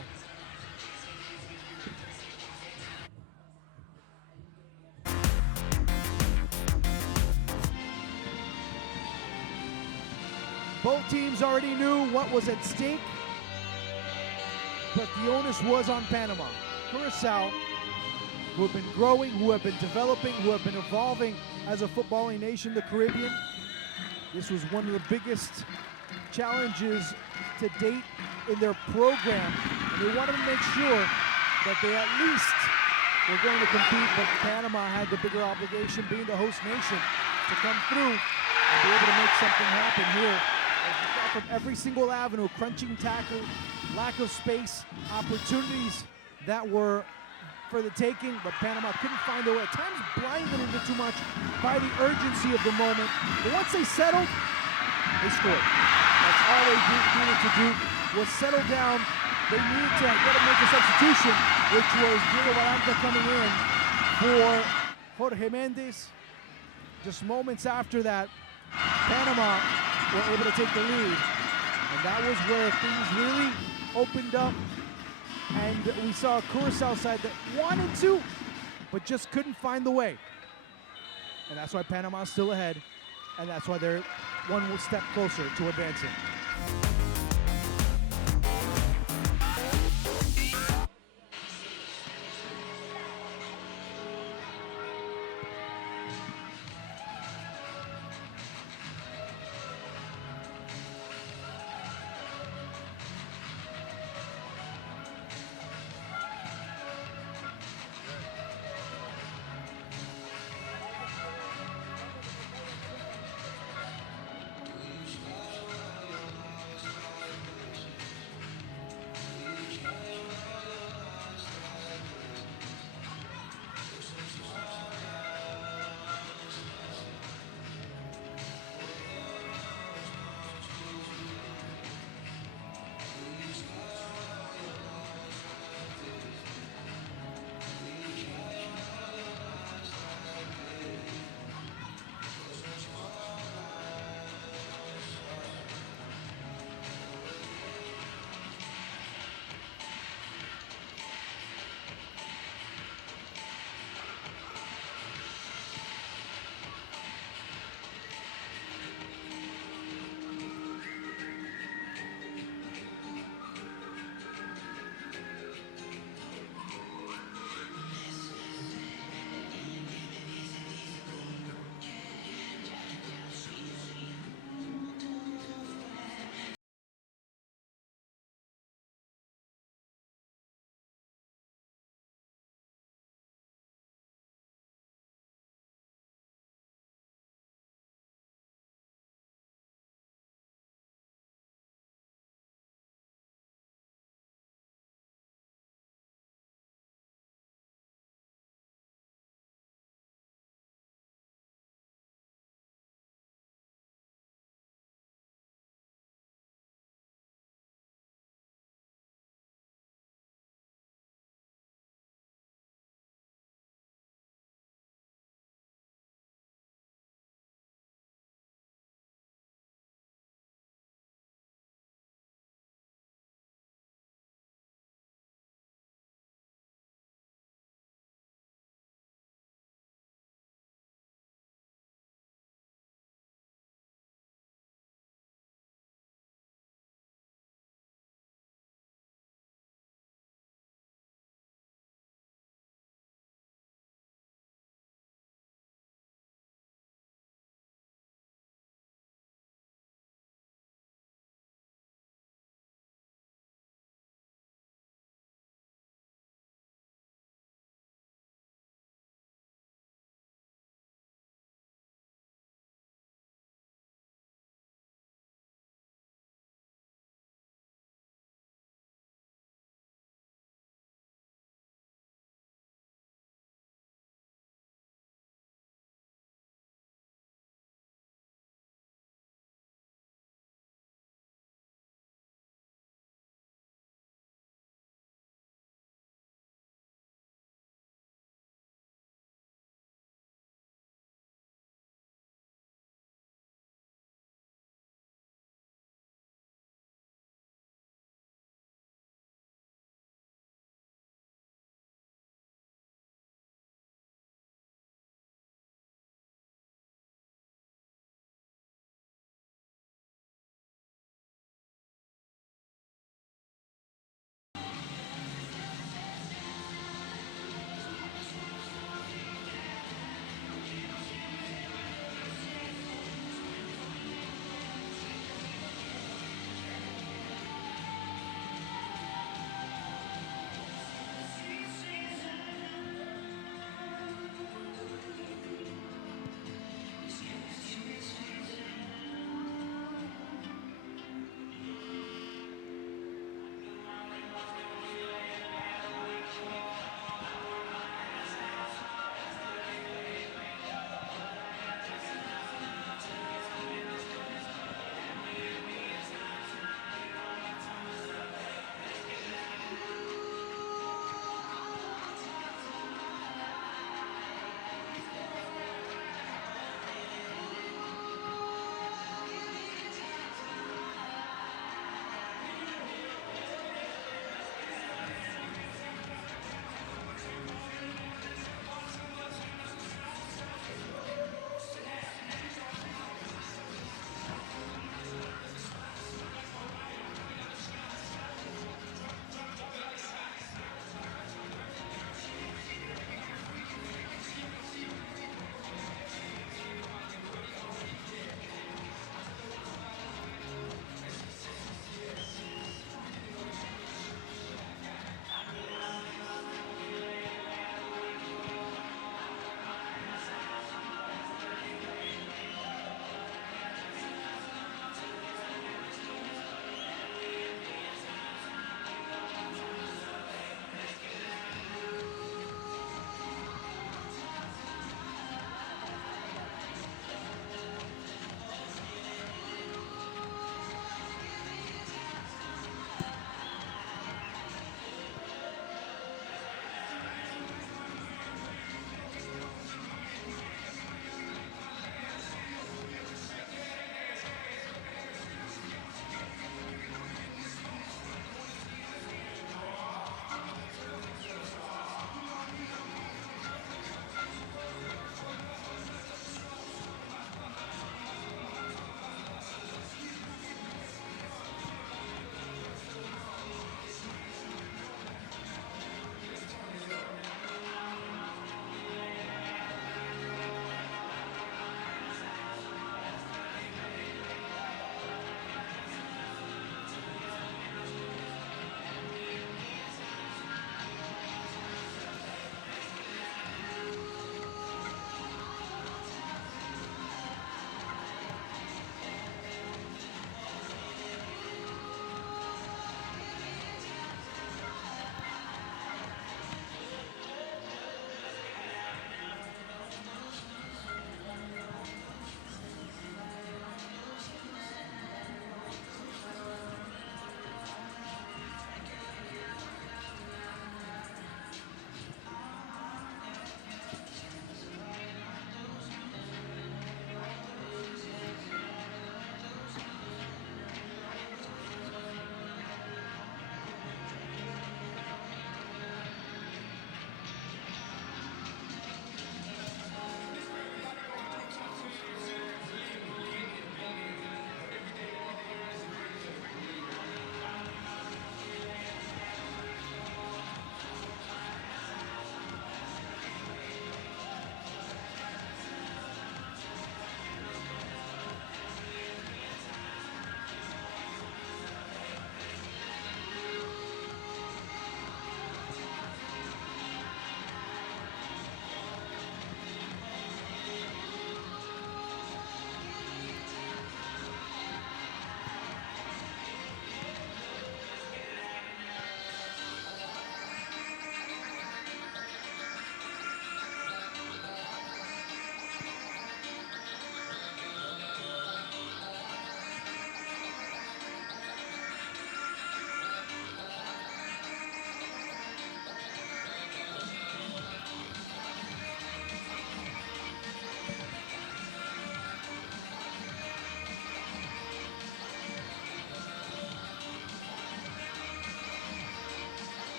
Both teams already knew what was at stake, but the onus was on Panama. Curaçao, who have been growing, who have been developing, who have been evolving as a footballing nation, the Caribbean. This was one of the biggest challenges to date in their program. And they wanted to make sure that they at least were going to compete, but Panama had the bigger obligation, being the host nation, to come through and be able to make something happen here. As you saw from every single avenue, crunching tackle, lack of space, opportunities that were for the taking, but Panama couldn't find their way. At times blinded a bit too much by the urgency of the moment. But once they settled, they scored. That's all they needed to do, was settle down. They needed to make a substitution, which was Diego Barranca coming in for Jorge Mendes. Just moments after that, Panama were able to take the lead. And that was where things really opened up. And we saw a Curaçao side that wanted to, but just couldn't find the way. And that's why Panama's still ahead. And that's why they're one step closer to advancing.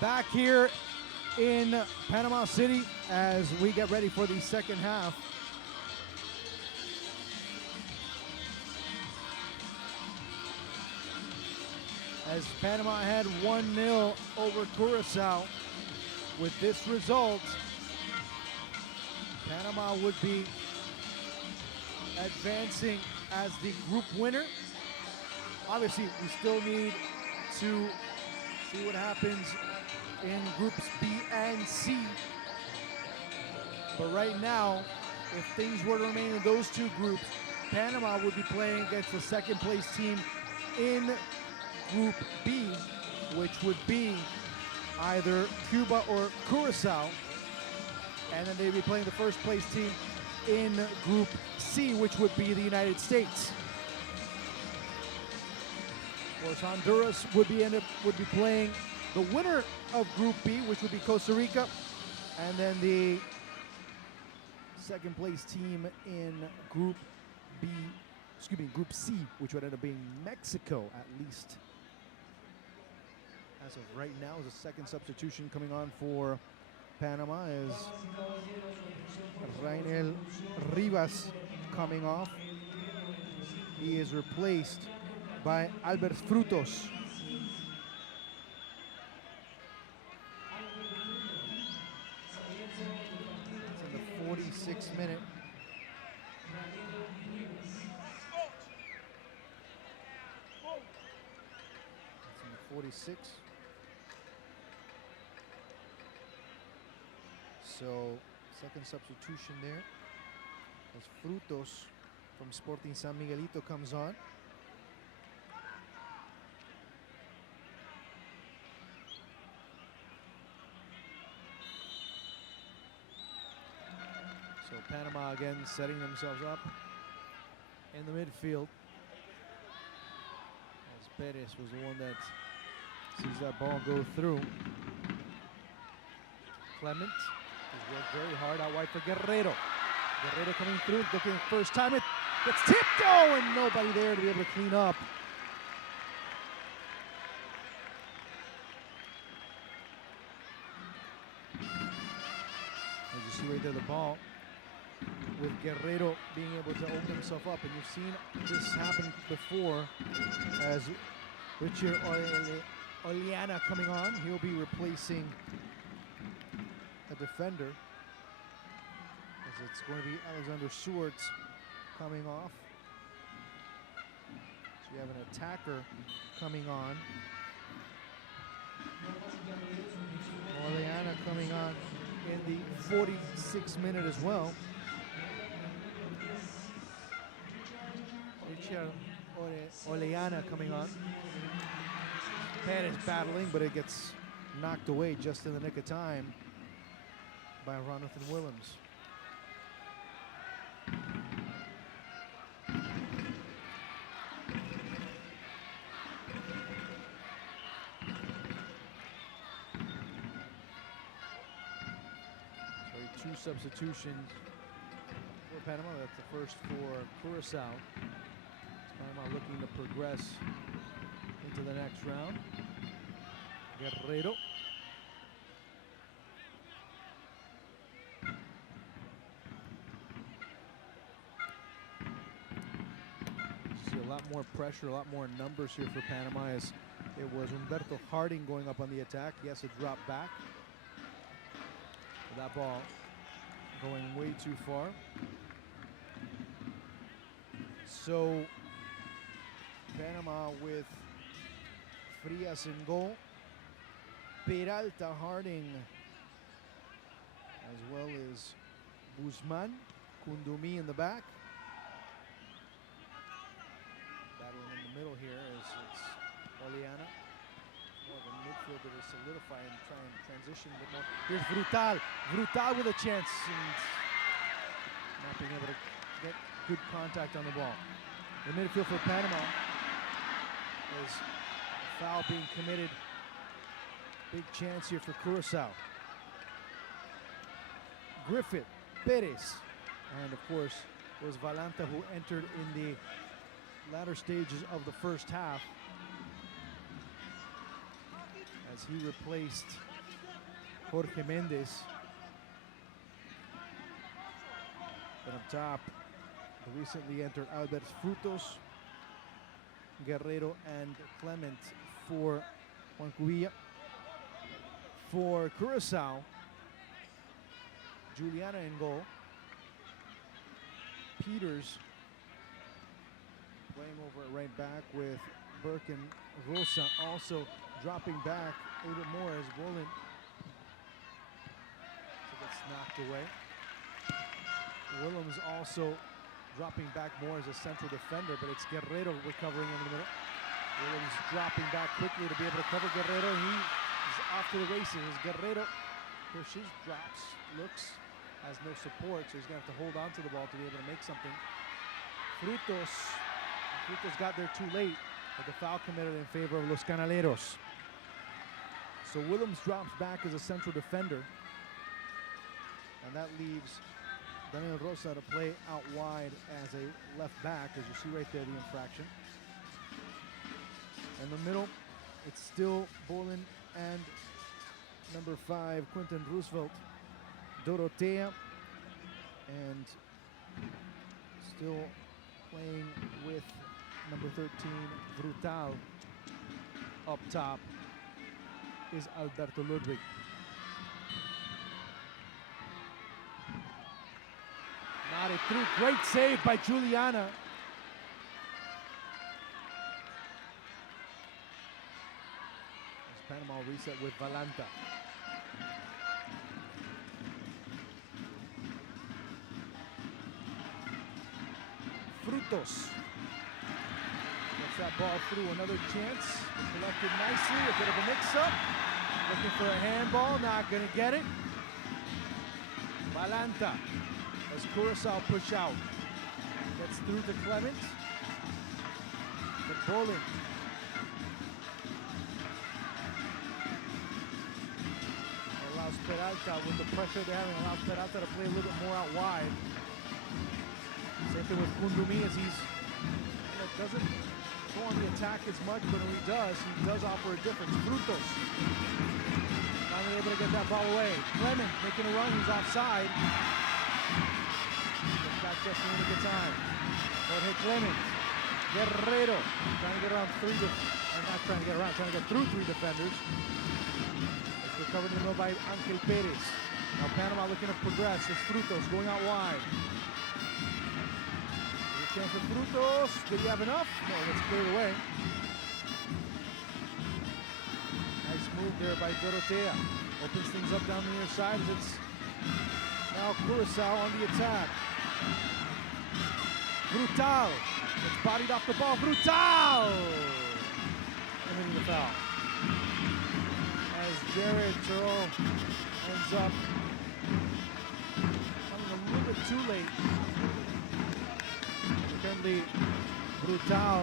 back here in Panama City as we get ready for the second half. As Panama had 1-0 over Curaçao. With this result, Panama would be advancing as the group winner. Obviously, we still need to see what happens in groups B and C. But right now, if things were to remain in those two groups, Panama would be playing against the second place team in Group B, which would be either Cuba or Curaçao. And then they'd be playing the first place team in Group C, which would be the United States. Of course, Honduras would be playing the winner of Group B, which would be Costa Rica, and then the second place team in Group C, which would end up being Mexico, at least as of right now. Is a second substitution coming on for Panama as Rainel Rivas coming off. He is replaced by Albert Frutos. It's in the 46th minute. It's in the 46th. So, second substitution there as Frutos from Sporting San Miguelito comes on. So Panama again setting themselves up in the midfield. As Perez was the one that sees that ball go through. Clement has worked very hard out wide for Guerrero. Guerrero coming through, looking at first time. It gets tipped, and nobody there to be able to clean up. As you see right there, the ball with Guerrero being able to open himself up. And you've seen this happen before as Richard Oleana coming on. He'll be replacing a defender, as it's going to be Alexander Swartz coming off. So you have an attacker coming on. Oleana coming on in the 46th minute as well. Richard Oleana coming on. Perez battling, but it gets knocked away just in the nick of time by Ronathan Willems. So 2 substitutions for Panama. That's the first for Curaçao. Panama looking to progress into the next round. Guerrero. See a lot more pressure, a lot more numbers here for Panama, as it was Humberto Harding going up on the attack. Yes, it dropped back. But that ball going way too far. So Panama with Frias in goal, Peralta, Harding, as well as Guzman, Kundumi in the back. Battling in the middle here as it's Oleana. More of a midfielder to solidify and try and transition a bit more. Here's Brutal with a chance and not being able to get good contact on the ball. The midfield for Panama is a foul being committed. Big chance here for Curaçao. Griffith, Perez, and of course it was Valanta who entered in the latter stages of the first half as he replaced Jorge Mendes. But up top, the recently entered Albert Frutos, Guerrero, and Clement for Juan Cubilla. For Curaçao, Juliana in goal. Peters playing over at right back with Burke and Rosa also dropping back a little bit more as Bolin gets knocked away. Willems also dropping back more as a central defender, but it's Guerrero recovering in the middle. Willems dropping back quickly to be able to cover Guerrero. He's off to the races as Guerrero pushes, drops, looks, has no support, so he's going to have to hold on to the ball to be able to make something. Frutos got there too late, but the foul committed in favor of Los Canaleros. So Willems drops back as a central defender, and that leaves Daniel Rosa to play out wide as a left back, as you see right there, the infraction. In the middle, it's still Bolin and number 5, Quentin Roosevelt, Dorotea, and still playing with number 13, Brutal. Up top is Alberto Ludwig. Not it through, great save by Juliana. As Panama reset with Valanta. Frutos gets that ball through, another chance, collected nicely, a bit of a mix-up, looking for a handball, not gonna get it. Valanta, as Curaçao push out, gets through to Clement, but Bolin allows Peralta, with the pressure they're having, allows Peralta to play a little bit more out wide. Same thing with Kundumi, as doesn't go on the attack as much, but when he does offer a difference. Frutos finally able to get that ball away. Clement making a run, he's offside. Got just a little bit of time. Jorge Clement, Guerrero trying to get around trying to get through 3 defenders. It's recovered in the middle by Angel Perez. Now Panama looking to progress. It's Frutos going out wide. Chance for Frutos. Did he have enough? No, that's cleared away. Nice move there by Dorotea. Opens things up down the near side as it's now Curaçao on the attack. Brutal. It's bodied off the ball. Brutal! Committing the foul. As Jared Turrell ends up coming a little bit too late. Currently, Brutal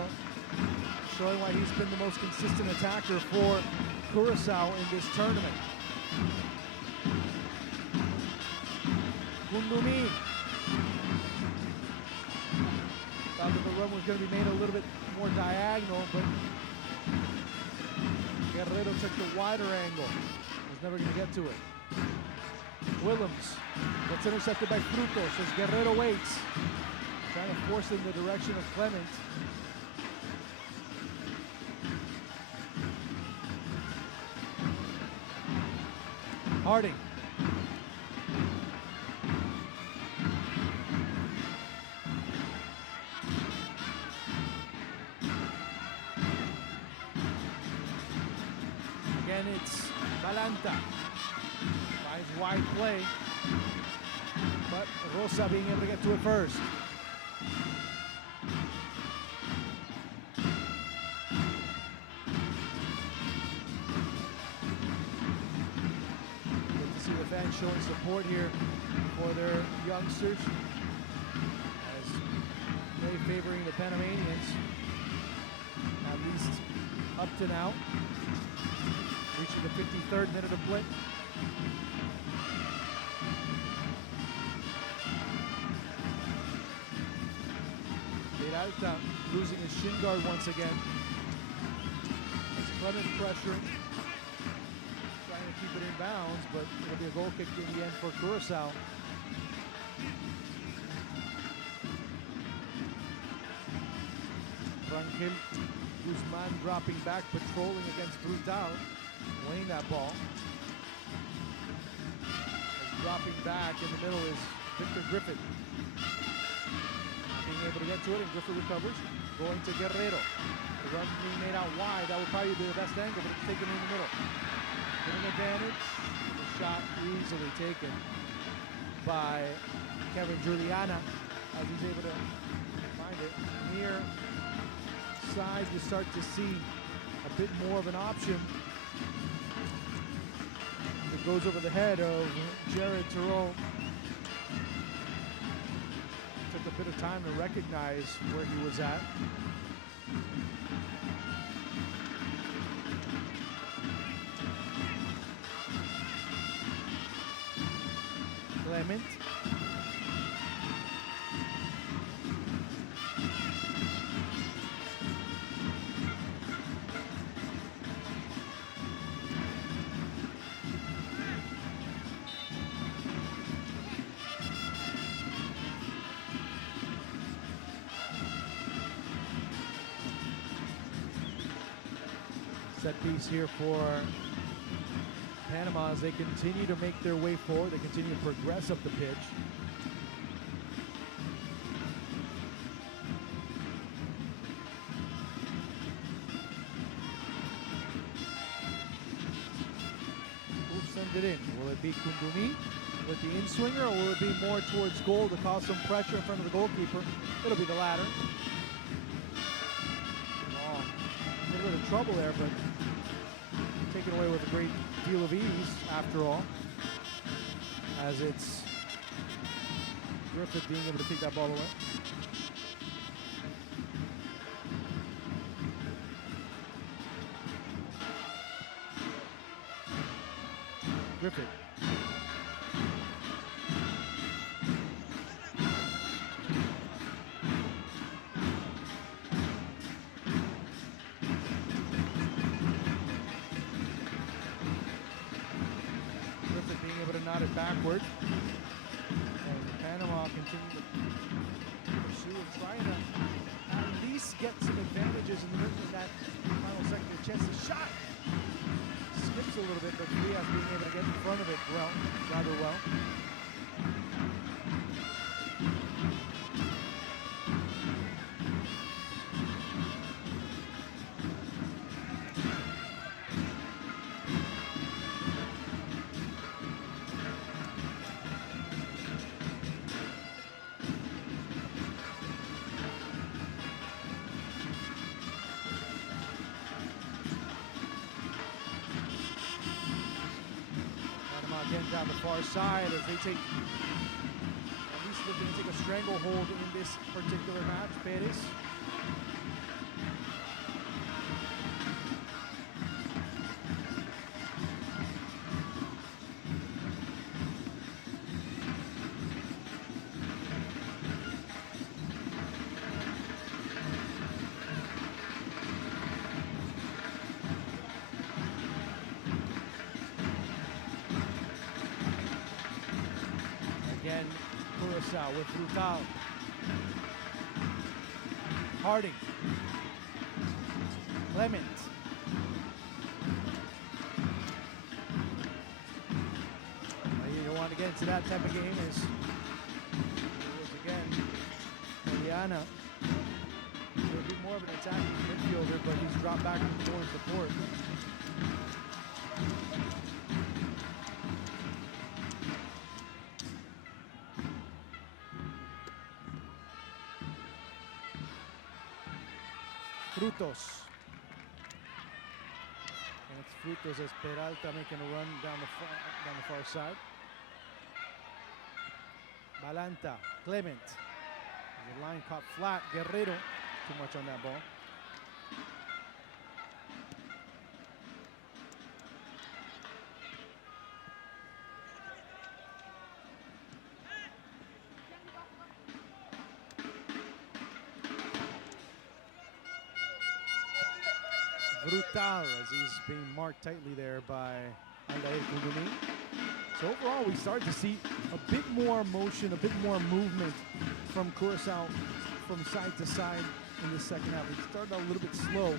showing why he's been the most consistent attacker for Curaçao in this tournament. Kundumi. Thought that the run was going to be made a little bit more diagonal, but Guerrero took the wider angle. Was never going to get to it. Willems gets intercepted by Frutos as Guerrero waits. Trying to force it in the direction of Clement. Harding. Again, it's Valanta. Finds wide play, but Rosa being able to get to it first. Fans showing support here for their youngsters, as they favoring the Panamanians, at least up to now, reaching the 53rd minute of play. Peralta losing his shin guard once again. As Clement pressuring, trying to keep it in bounds, but it'll be a goal kick in the end for Curaçao. Rangel Guzman dropping back, patrolling against Brutal, winning that ball. Dropping back in the middle is Victor Griffith. Being able to get to it, and Griffith recovers. Going to Guerrero. The run being made out wide. That would probably be the best angle, but it's taken in the middle. Getting advantage. The shot easily taken by Kevin Juliana as he's able to find it. Near side, you start to see a bit more of an option. It goes over the head of Jared Thoreau. Took a bit of time to recognize where he was at. Clement. Set piece here for Panama as they continue to make their way forward. They continue to progress up the pitch. Who'll send it in? Will it be Kundumi with the in-swinger, or will it be more towards goal to cause some pressure in front of the goalkeeper? It'll be the latter. A little bit of trouble there, but taken away with a great deal of ease after all, as it's Griffith being able to take that ball away. Griffith. Being able to nod it backward. And Panama continue to pursue and try to at least get some advantages in that final second. A chance to shot. Skips a little bit, but Diaz being able to get in front of it well, rather well. Again down the far side as they take, at least looking to take a stranglehold in this particular match. Perez. Again, Curaçao with Brutal. Harding. Clement. You don't want to get into that type of game as again, Eliana. He'll be more of an attacking midfielder, but he's dropped back towards support. Frutos. And it's Frutos as Peralta making a run down the far side. Balanta, Clement. The line caught flat. Guerrero, too much on that ball. Brutal as he's being marked tightly there by So overall, we started to see a bit more motion, a bit more movement from Curaçao from side to side in the second half. It started out a little bit slow,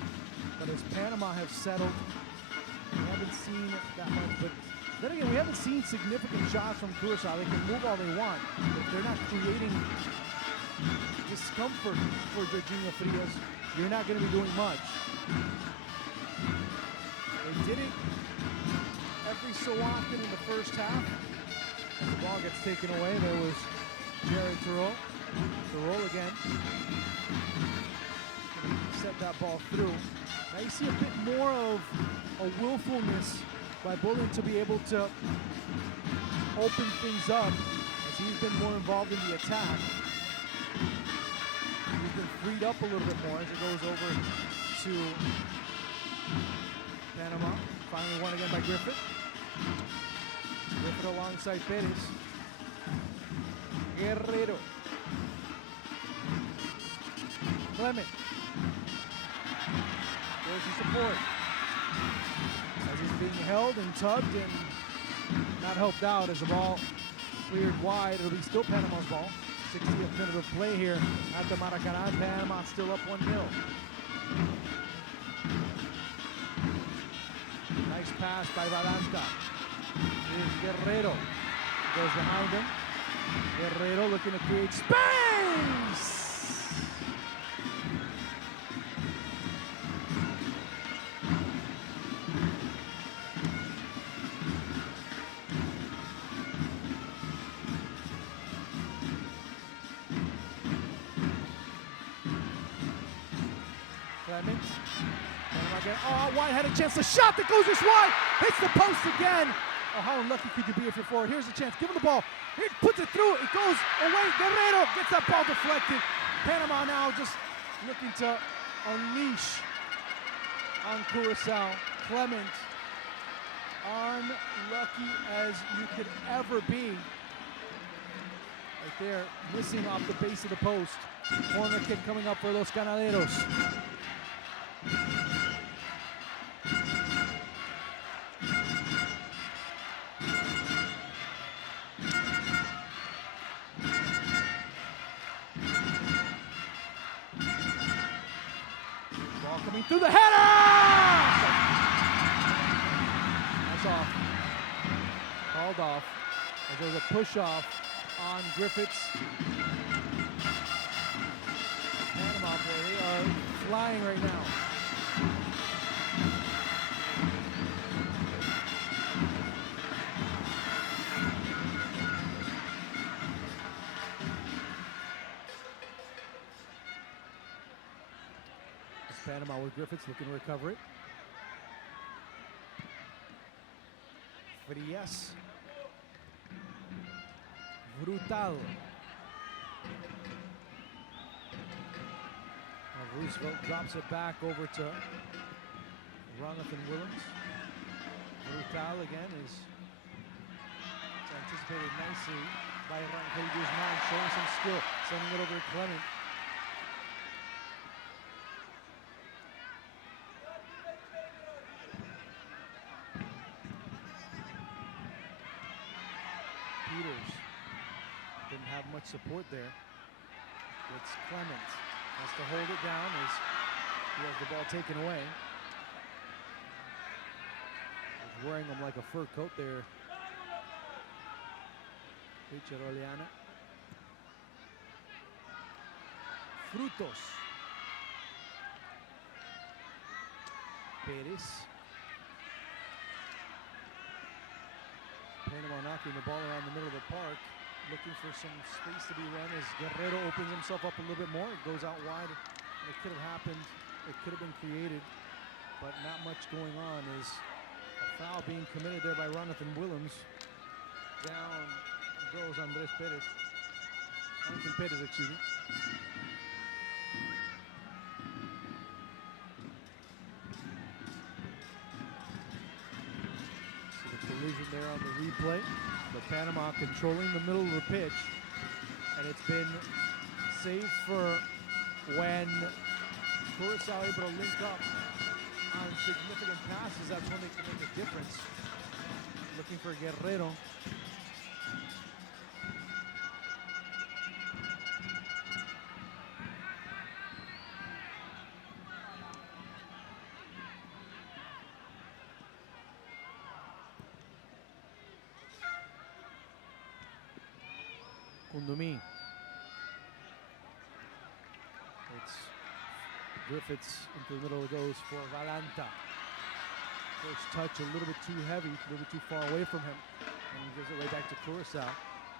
but as Panama have settled, we haven't seen that much. But then again, we haven't seen significant shots from Curaçao. They can move all they want, but if they're not creating discomfort for Jorginho Frias, you're not going to be doing much. They did it every so often in the first half. And the ball gets taken away. There was Jared Terrell again. Set that ball through. Now you see a bit more of a willfulness by Bullen to be able to open things up as he's been more involved in the attack. He's been freed up a little bit more as it goes over to Panama. Finally won again by Griffith. Griffith alongside Perez. Guerrero. Clement. There's the support. As he's being held and tugged and not helped out as the ball cleared wide. It'll be still Panama's ball. 60th minute of play here at the Maracanã. Panama still up 1-0. Nice pass by Valanta. Here's Guerrero. Goes behind him. Guerrero looking to create space! Clement. Oh, White had a chance. The shot that goes this wide. Hits the post again. Oh, how unlucky could you be if you're forward? Here's a chance. Give him the ball. He puts it through. It goes away. Guerrero gets that ball deflected. Panama now just looking to unleash on Curaçao. Clement, unlucky as you could ever be. Right there, missing off the base of the post. Corner kick coming up for Los Ganaderos. Ball coming through the header! That's off. Called off. As there was a push off on Griffiths. Panama, boy, they are flying right now. It's Panama with Griffiths looking to recover it. Frias. Brutal. Roosevelt drops it back over to Jonathan Willems. Brutal again is anticipated nicely by Rangel Guzman, showing some skill, sending it over to Clement. Peters didn't have much support there. It's Clement. Has to hold it down as he has the ball taken away. He's wearing them like a fur coat there. Richard Oleana. Frutos. Perez. Panama knocking the ball around the middle of the park. Looking for some space to be run as Guerrero opens himself up a little bit more. It goes out wide. It could have happened. It could have been created, but not much going on. Is a foul being committed there by Jonathan Willems. Down goes Andres Perez. Jonathan Perez, excuse me. So the collision there on the replay. But Panama controlling the middle of the pitch, and it's been saved for when Curaçao able to link up on significant passes. That's when they can make a difference. looking for Guerrero. Kundumi. It's Griffiths into the middle, goes for Valanta. First touch a little bit too heavy, a little bit too far away from him. And he gives it right back to Curaçao.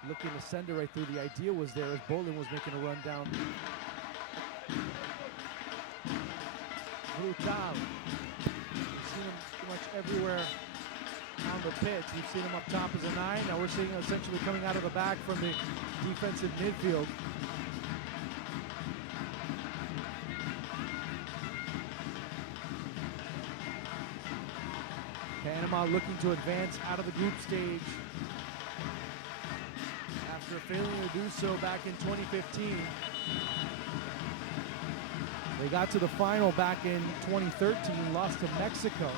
Looking to send it right through. The idea was there as Bolin was making a run down. Brutal. We've seen him pretty much everywhere on the pitch. We've seen him up top as a 9. Now we're seeing him essentially coming out of the back from the defensive midfield. Panama looking to advance out of the group stage after failing to do so back in 2015. They got to the final back in 2013, lost to Mexico.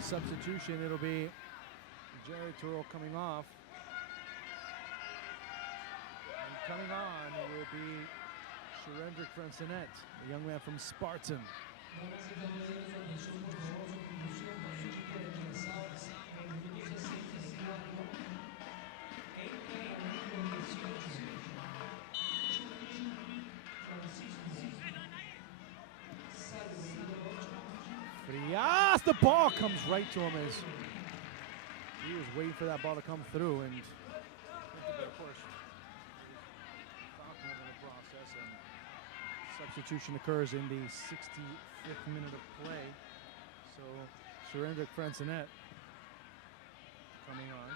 Substitution, it'll be Jerry Turo coming off. And coming on will be Sherendrick Frensenet, a young man from Spartan. Frias, the ball comes right to him as he was waiting for that ball to come through, and of course, in the process, and substitution occurs in the 65th minute of play. So Sherendrick Frensenet coming on.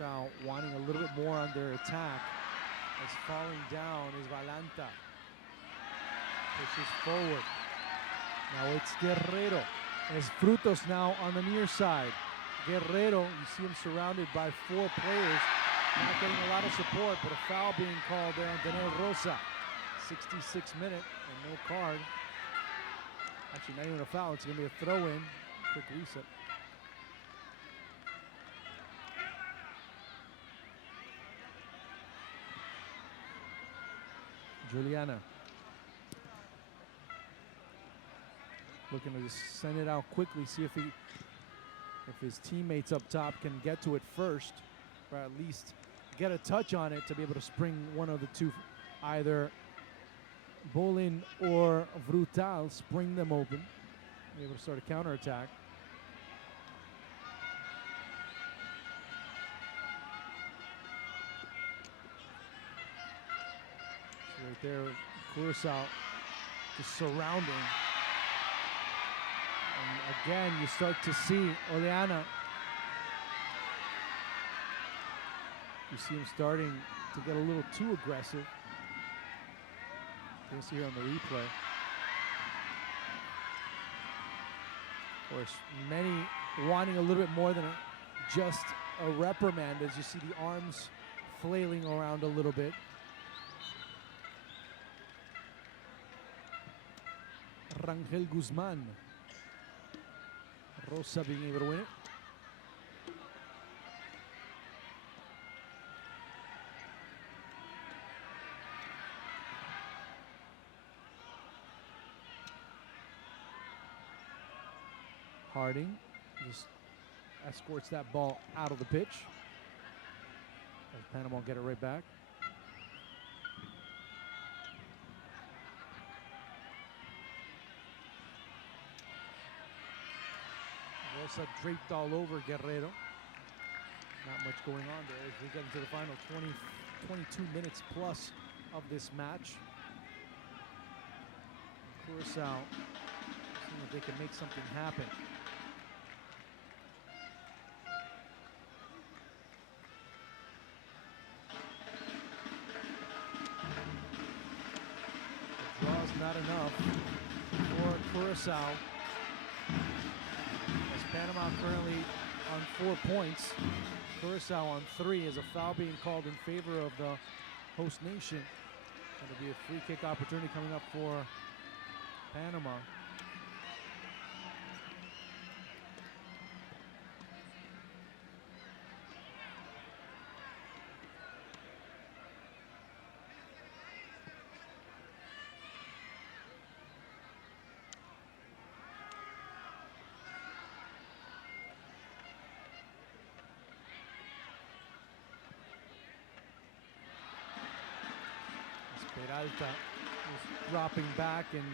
Curaçao wanting a little bit more on their attack, as falling down is Valanta. Pushes forward. Now it's Guerrero. As Frutos now on the near side. Guerrero, you see him surrounded by 4 players, not getting a lot of support, but a foul being called there on Daniel Rosa. 66th minute and no card. Actually, not even a foul, it's going to be a throw-in. Quick reset. Juliana. Looking to just send it out quickly, see if his teammates up top can get to it first, or at least get a touch on it to be able to spring one of the two, either Bolin or Brutal, spring them open, be able to start a counterattack. So right there, Curaçao just surrounding. And again, you start to see Oleana. You see him starting to get a little too aggressive. You can see here on the replay. Of course, many wanting a little bit more than just a reprimand, as you see the arms flailing around a little bit. Rangel Guzman. Rosa being able to win it. Harding just escorts that ball out of the pitch. As Panama get it right back. Rosa draped all over Guerrero. Not much going on there as we get into the final 22 minutes plus of this match. Curaçao seeing if they can make something happen. The draw's not enough for Curaçao. Panama currently on 4 points. Curaçao on 3 as a foul being called in favor of the host nation. It'll be a free kick opportunity coming up for Panama. Peralta is dropping back and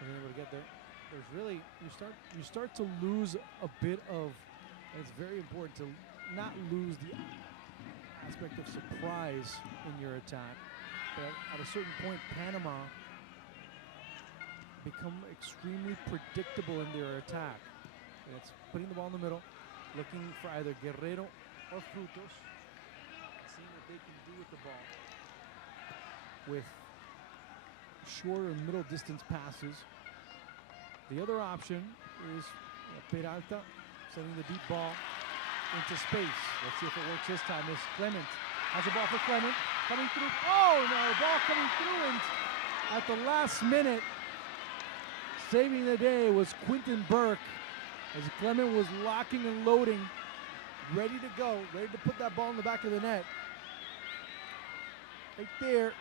wasn't able to get there. There's really you start to lose a bit of, and it's very important to not lose the aspect of surprise in your attack. But at a certain point, Panama become extremely predictable in their attack. And it's putting the ball in the middle, looking for either Guerrero or Frutos, and seeing what they can do with the ball. With shorter middle distance passes. The other option is Peralta sending the deep ball into space. Let's see if it works this time. This Clement has a ball for Clement coming through. Oh no, ball coming through, and at the last minute, saving the day was Quentin Burke as Clement was locking and loading, ready to go, ready to put that ball in the back of the net. Right there.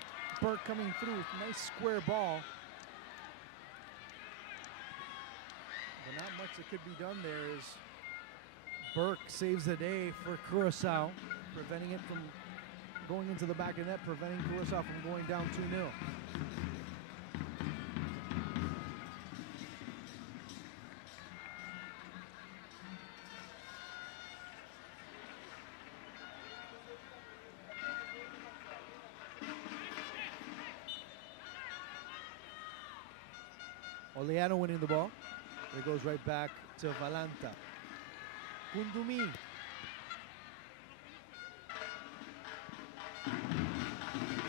Burke coming through, nice square ball. But not much that could be done there as Burke saves the day for Curaçao, preventing it from going into the back of the net, preventing Curaçao from going down 2-0. Oleano winning the ball. It goes right back to Valanta. Kundumi.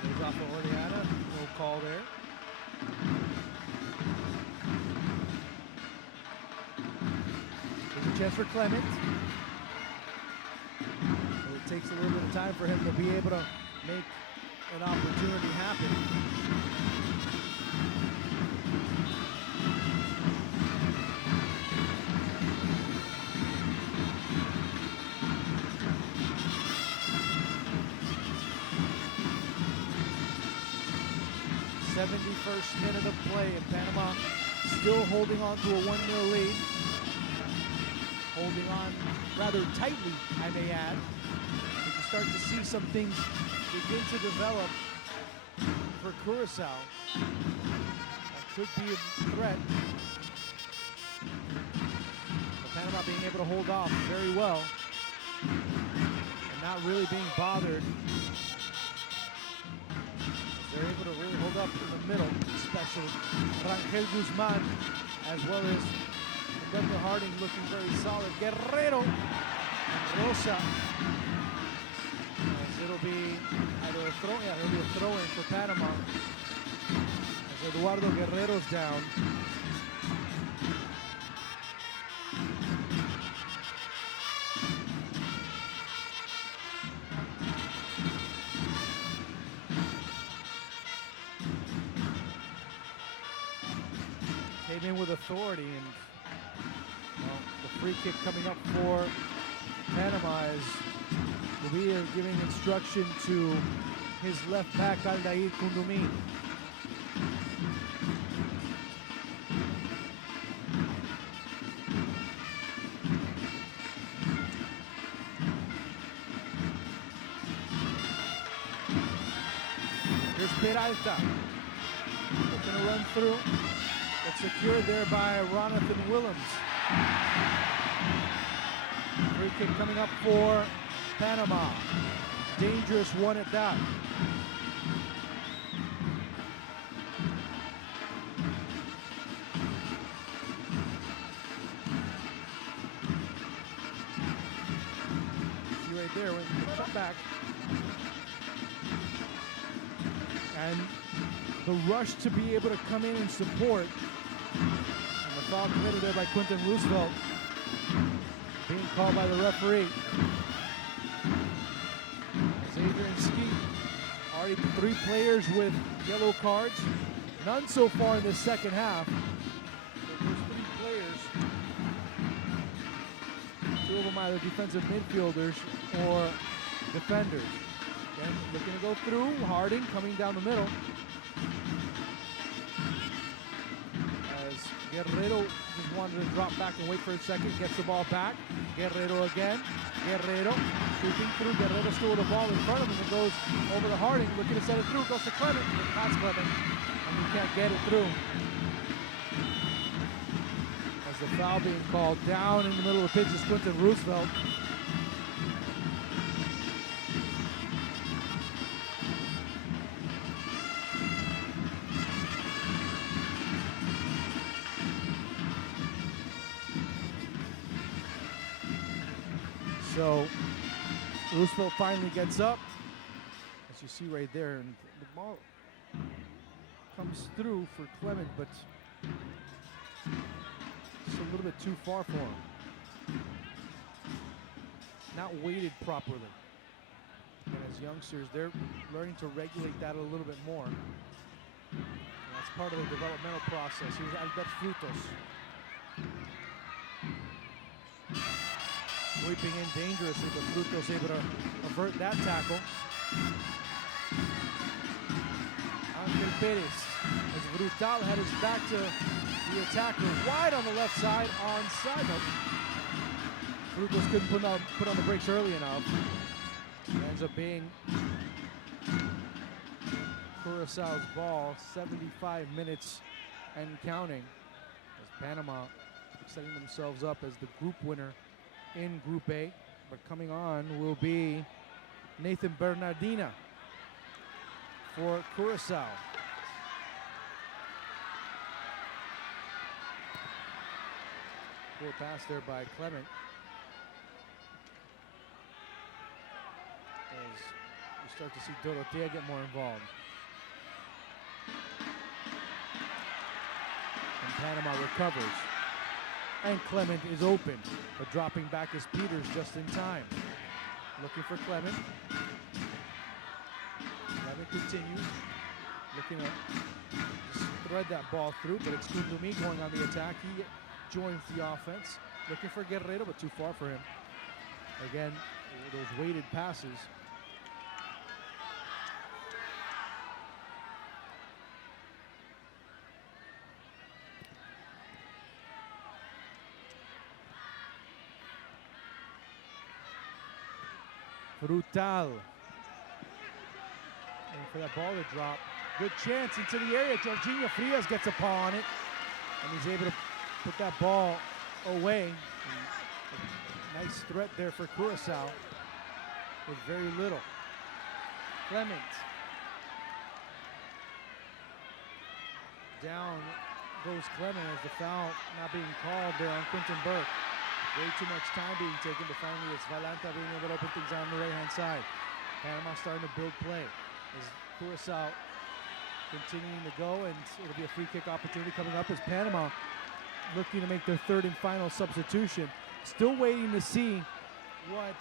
Goes off of Oleano. No call there. There's a chance for Clement. So it takes a little bit of time for him to be able to make an opportunity happen. 71st minute of play, and Panama still holding on to a 1-0 lead. Holding on rather tightly, I may add. You can start to see some things begin to develop for Curaçao. That could be a threat. But Panama being able to hold off very well and not really being bothered. They're able to really hold up in the middle, especially Rangel Guzman, as well as Rebecca Harding looking very solid. Guerrero and Rosa. As it'll be either a throw, it'll be a throw-in for Panama. As Eduardo Guerrero's down. Came in with authority, and well, the free kick coming up for Panama is Rubia giving instruction to his left back, Aldair Kundumi. Here's Peralta. Looking to run through. It's secured there by Ronathan Willems. Free kick coming up for Panama. Dangerous one at that. See right there when the cut back. And the rush to be able to come in and support. And the foul committed there by Quentin Roosevelt. being called by the referee. Adrian Skeet, already 3 players with yellow cards. None so far in the second half. So those 3 players, 2 of them either defensive midfielders or defenders. Again, looking to go through. Harding coming down the middle. As Guerrero just wanted to drop back and wait for a second, gets the ball back. Guerrero again. Guerrero sweeping through. Guerrero still with the ball in front of him and goes over to Harding, looking to set it through. Goes to Clement. That's Clement. And he can't get it through. As the foul being called down in the middle of the pitch is Quinton Roosevelt. So Roosevelt finally gets up, as you see right there, and the ball comes through for Clement, but it's a little bit too far for him. Not weighted properly. And as youngsters, they're learning to regulate that a little bit more. And that's part of the developmental process. Here's Albert Frutos. Sweeping in dangerously, but Frutos able to avert that tackle. Angel Perez, as Brutal had his back to the attacker, wide on the left side, onside. Frutos couldn't put on the brakes early enough. It ends up being Curaçao's ball, 75 minutes and counting, as Panama setting themselves up as the group winner in Group A. But coming on will be Nathan Bernardina for Curaçao. Poor pass there by Clement. As we start to see Dorotea get more involved. And Panama recovers. And Clement is open, but dropping back is Peters just in time. Looking for Clement. Clement continues, looking to just thread that ball through, but it's Kundumi going on the attack. He joins the offense. Looking for Guerrero, but too far for him. Again, those weighted passes. Brutal. And for that ball to drop. Good chance into the area. Jorginho Frias gets a paw on it. And he's able to put that ball away. And nice threat there for Curaçao with very little. Clement. Down goes Clement as the foul not being called there on Quinton Burke. Way too much time being taken, but finally it's Valanta being able to open things on the right-hand side. Panama starting to build play as Curaçao continuing to go, and it'll be a free kick opportunity coming up as Panama looking to make their 3rd and final substitution. Still waiting to see what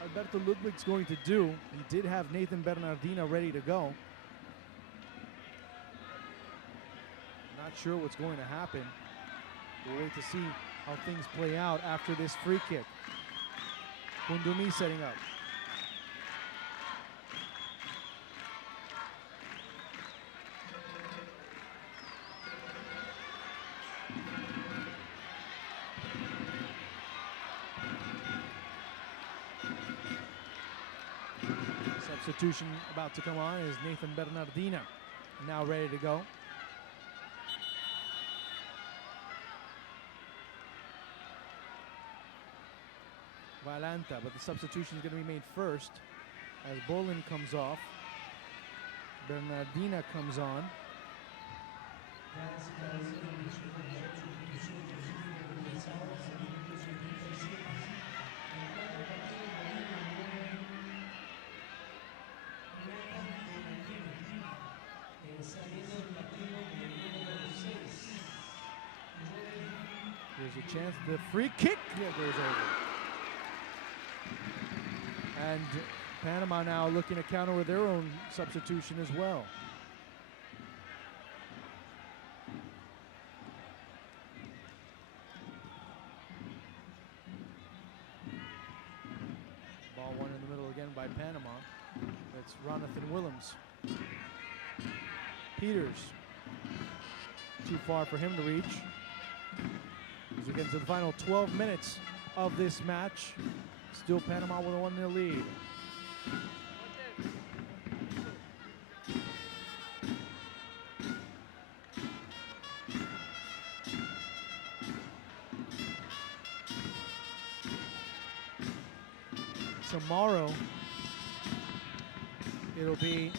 Alberto Ludwig's going to do. He did have Nathan Bernardina ready to go. Not sure what's going to happen. We'll wait to see how things play out after this free kick. Kundumi setting up. Substitution about to come on is Nathan Bernardina, now ready to go. Valanta, but the substitution is going to be made first as Bolin comes off. Bernardina comes on. There's a chance the free kick goes over. And Panama now looking to counter with their own substitution as well. Ball one in the middle again by Panama. That's Ronathan Willems. Peters. Too far for him to reach. As we get into the final 12 minutes of this match, still Panama with a 1-0 lead. Tomorrow, it'll be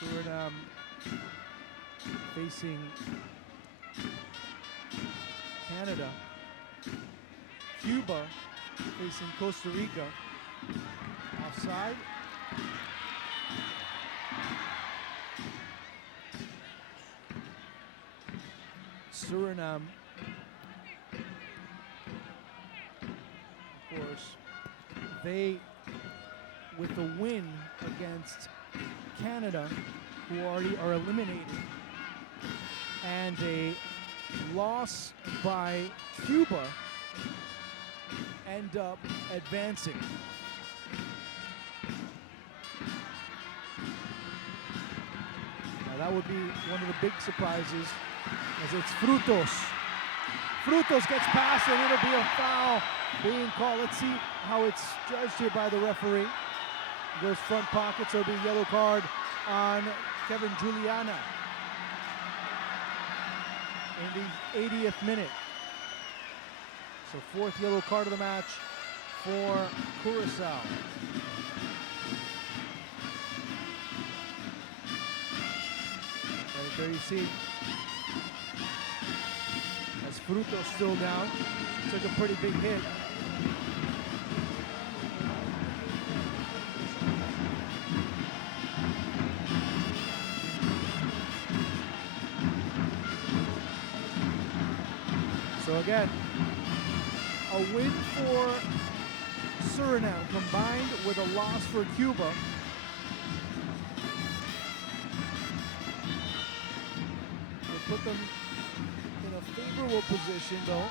Suriname facing Canada, Cuba facing Costa Rica. Offside. Suriname, of course, they, with the win against Canada, who already are eliminated, and a loss by Cuba, end up advancing. Now that would be one of the big surprises, as it's Frutos. Frutos gets past and it'll be a foul being called. Let's see how it's judged here by the referee. Goes front pocket, so it'll be a yellow card on Kevin Juliana in the 80th minute. So fourth yellow card of the match for Curaçao. Right there you see, as Frutos still down, took a pretty big hit. So again, a win for Suriname combined with a loss for Cuba. Will put them in a favorable position, though.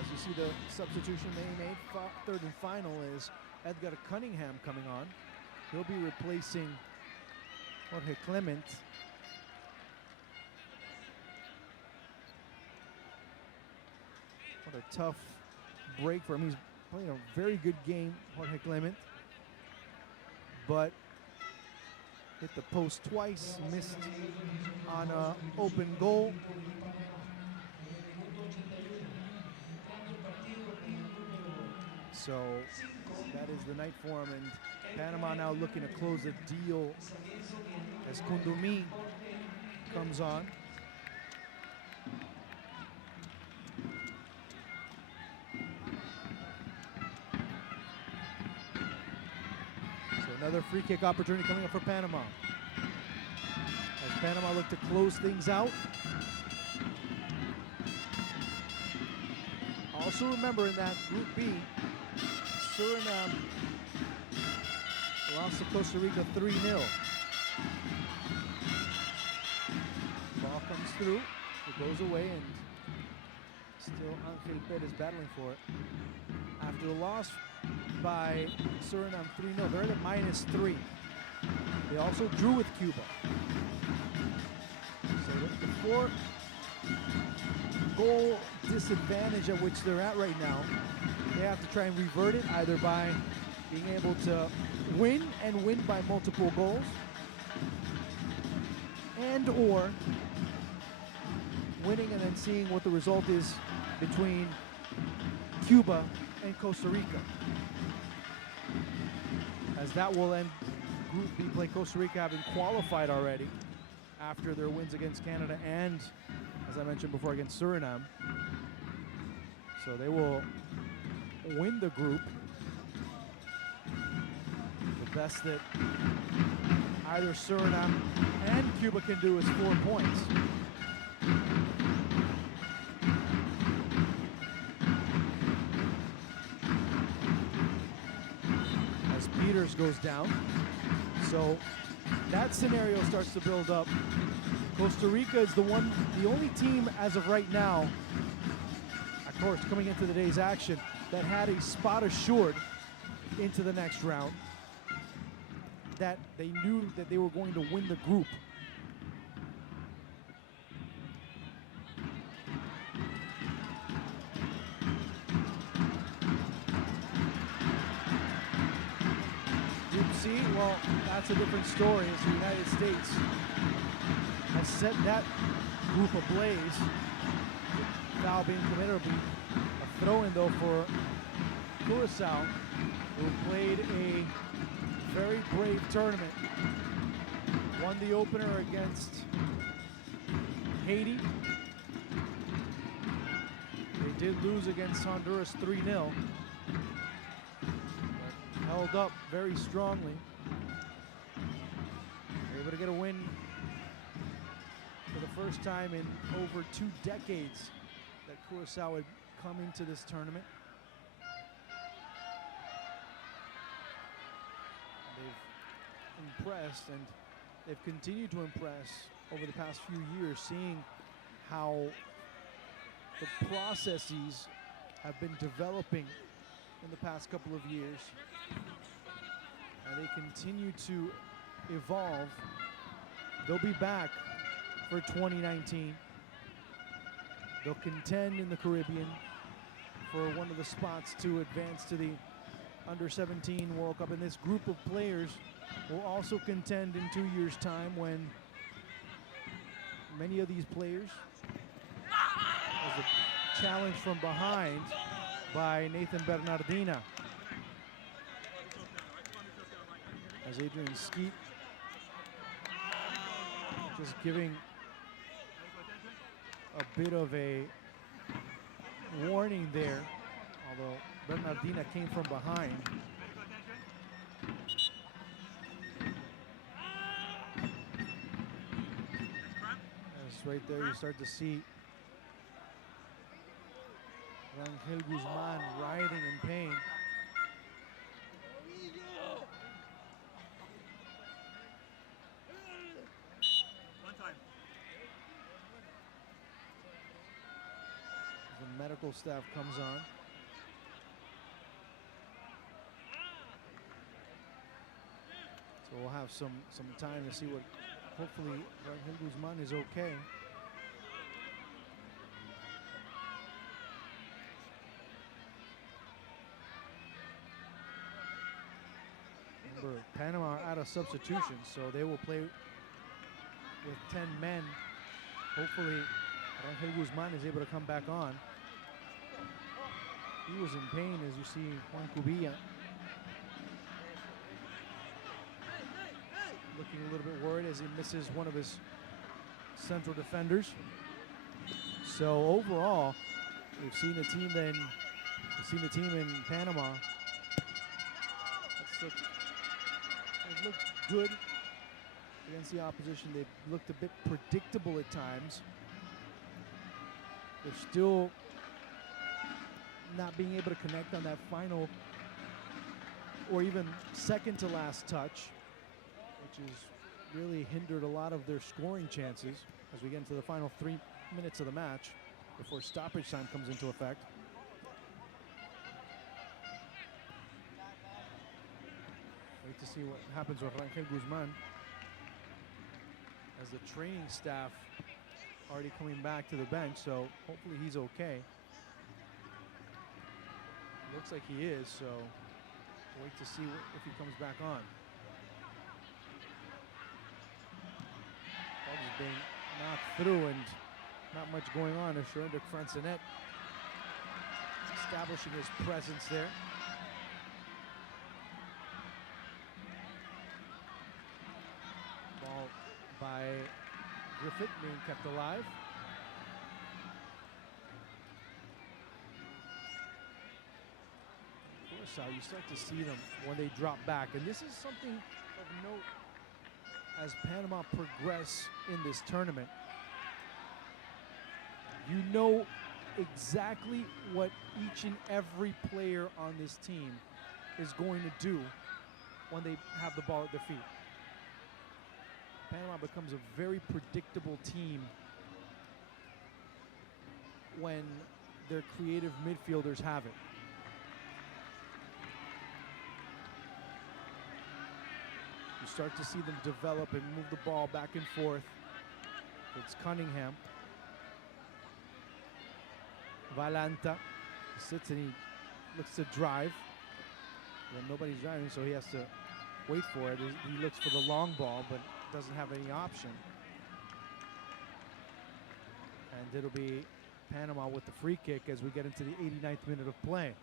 As you see, the substitution they made, third and final, is Edgar Cunningham coming on. He'll be replacing Jorge Clement. What a tough break for him. He's playing a very good game, Jorge Clement, but hit the post twice, missed on an open goal. So that is the night for him, and Panama now looking to close the deal as Kundumi comes on. Another free kick opportunity coming up for Panama, as Panama look to close things out. Also remember, in that Group B, Suriname lost to Costa Rica 3-0. Ball comes through, it goes away, and still Angel Perez battling for it. After the loss by Suriname 3-0, they're at -3. They also drew with Cuba. So the 4-goal disadvantage at which they're at right now, they have to try and revert it, either by being able to win and win by multiple goals, and or winning and then seeing what the result is between Cuba and Costa Rica, as that will end Group B play. Costa Rica having qualified already after their wins against Canada and, as I mentioned before, against Suriname. So they will win the group. The best that either Suriname and Cuba can do is 4 points. Honduras goes down. So that scenario starts to build up. Costa Rica is the only team as of right now, of course, coming into the day's action, that had a spot assured into the next round, that they knew that they were going to win the group. Group C, well, that's a different story, as the United States has set that group ablaze. Foul being committed will be a throw-in, though, for Curaçao, who played a very brave tournament. Won the opener against Haiti. They did lose against Honduras 3-0. But held up very strongly. They were able to get a win for the first time in over 2 decades that Curaçao had come into this tournament. They've impressed, and they've continued to impress over the past few years, seeing how the processes have been developing in the past couple of years, and they continue to evolve. They'll be back for 2019. They'll contend in the Caribbean for one of the spots to advance to the Under-17 World Cup. And this group of players will also contend in 2 years' time, when many of these players, as a challenge from behind by Nathan Bernardina, as Adrian Skeet just giving a bit of a warning there, although Bernardina came from behind. As right there you start to see Rangel Guzman writhing in pain. The medical staff comes on. So we'll have some time to see what, hopefully Rangel Guzman is okay. Remember, Panama are out of substitution, so they will play with 10 men. Hopefully Rangel Guzman is able to come back on. He was in pain, as you see Juan Cubilla looking a little bit worried as he misses one of his central defenders. So overall, we've seen the team in Panama. They've looked good against the opposition. They've looked a bit predictable at times. They're still not being able to connect on that final or even second to last touch, which has really hindered a lot of their scoring chances as we get into the final 3 minutes of the match before stoppage time comes into effect. Wait to see what happens with Rangel Guzman, as the training staff already coming back to the bench, so hopefully he's okay. Looks like he is, so wait to see if he comes back on. Ball just being knocked through and not much going on. As Sherendek Francenet establishing his presence there. Ball by Griffith being kept alive. Curaçao, you start to see them when they drop back, and this is something of note as Panama progress in this tournament. You know exactly what each and every player on this team is going to do when they have the ball at their feet. Panama becomes a very predictable team when their creative midfielders have it. You start to see them develop and move the ball back and forth. It's Cunningham. Valanta sits and he looks to drive. Well, nobody's driving, so he has to wait for it. He looks for the long ball, but doesn't have any option. And it'll be Panama with the free kick as we get into the 89th minute of play.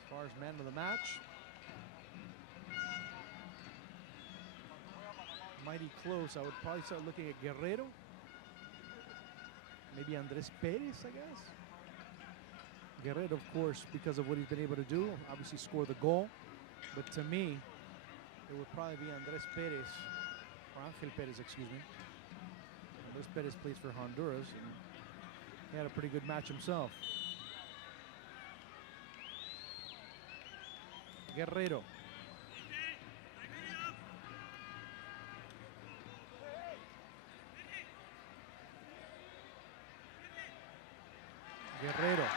As far as man of the match, mighty close. I would probably start looking at Guerrero. Maybe Andres Perez, I guess. Guerrero, of course, because of what he's been able to do, obviously score the goal. But to me, it would probably be Andres Perez, or Angel Perez, excuse me. Andres Perez plays for Honduras, and he had a pretty good match himself. Guerrero. Guerrero.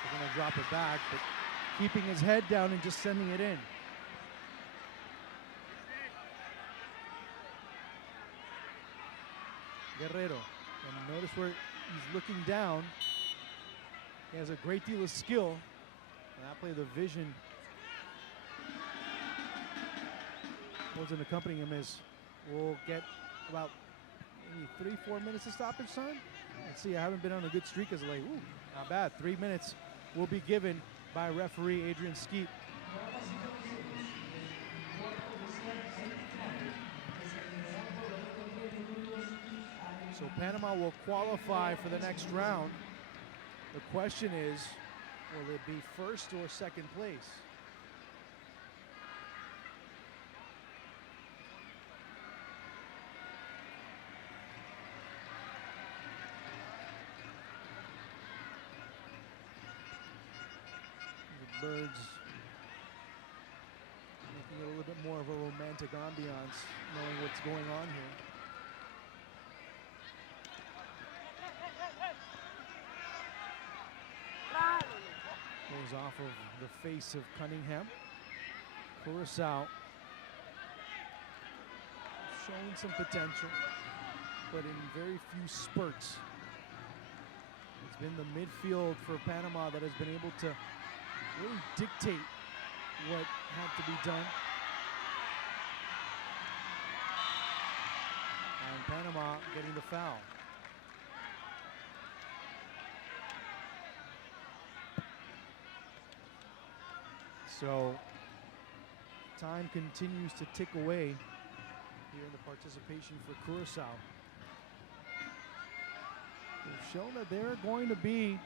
They're going to drop it back, but keeping his head down and just sending it in. Guerrero. And notice where he's looking down. He has a great deal of skill. And that play, the vision wasn't accompanying him as we'll get about maybe 3-4 minutes of stoppage time. Let's see, I haven't been on a good streak as of late. Ooh, not bad. 3 minutes will be given by referee Adrian Skeet. So Panama will qualify for the next round. The question is, will it be first or second place? The birds making it a little bit more of a romantic ambiance, knowing what's going on here. Goes off of the face of Cunningham. Curaçao showing some potential, but in very few spurts. It's been the midfield for Panama that has been able to really dictate what had to be done. And Panama getting the foul. So time continues to tick away here in the participation for Curaçao. They've shown that they're going to be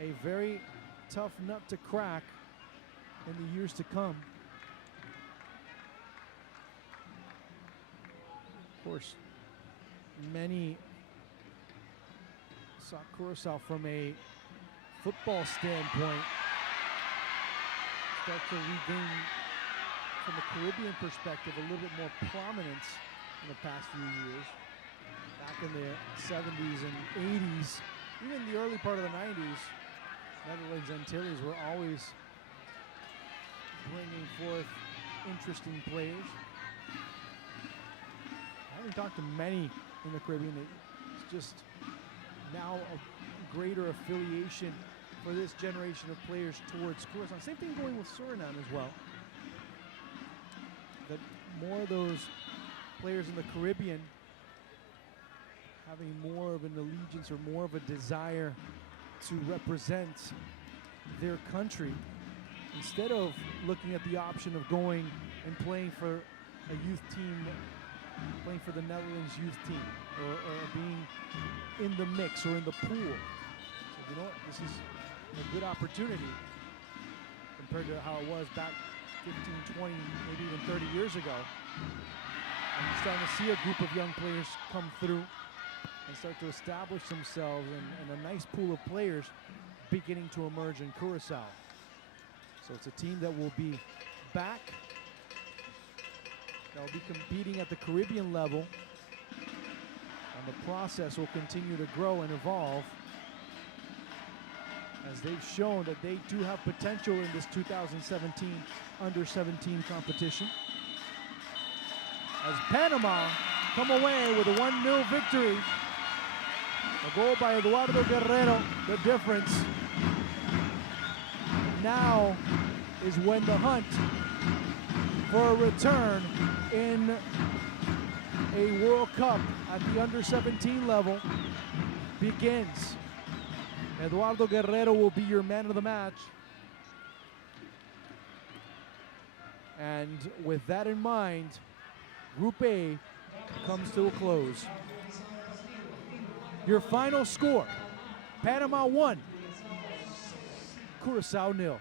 a very tough nut to crack in the years to come. Of course, many saw Curaçao from a football standpoint start to regain, from a Caribbean perspective, a little bit more prominence in the past few years. Back in the 70s and 80s, even the early part of the 90s, Netherlands Antilles were always bringing forth interesting players. I haven't talked to many in the Caribbean. It's just now a greater affiliation for this generation of players towards Curaçao. Same thing going with Suriname as well. That more of those players in the Caribbean having more of an allegiance or more of a desire to represent their country instead of looking at the option of going and playing for a youth team, playing for the Netherlands youth team, or being in the mix or in the pool. So you know what, this is a good opportunity compared to how it was back 15, 20, maybe even 30 years ago. I'm starting to see a group of young players come through. and start to establish themselves, and a nice pool of players beginning to emerge in Curaçao. So it's a team that will be back, that will be competing at the Caribbean level, and the process will continue to grow and evolve as they've shown that they do have potential in this 2017 Under-17 competition. As Panama come away with a 1-0 victory. A goal by Eduardo Guerrero, the difference. Now is when the hunt for a return in a World Cup at the Under-17 level begins. Eduardo Guerrero will be your man of the match. And with that in mind, Group A comes to a close. Your final score, Panama 1, Curaçao 0.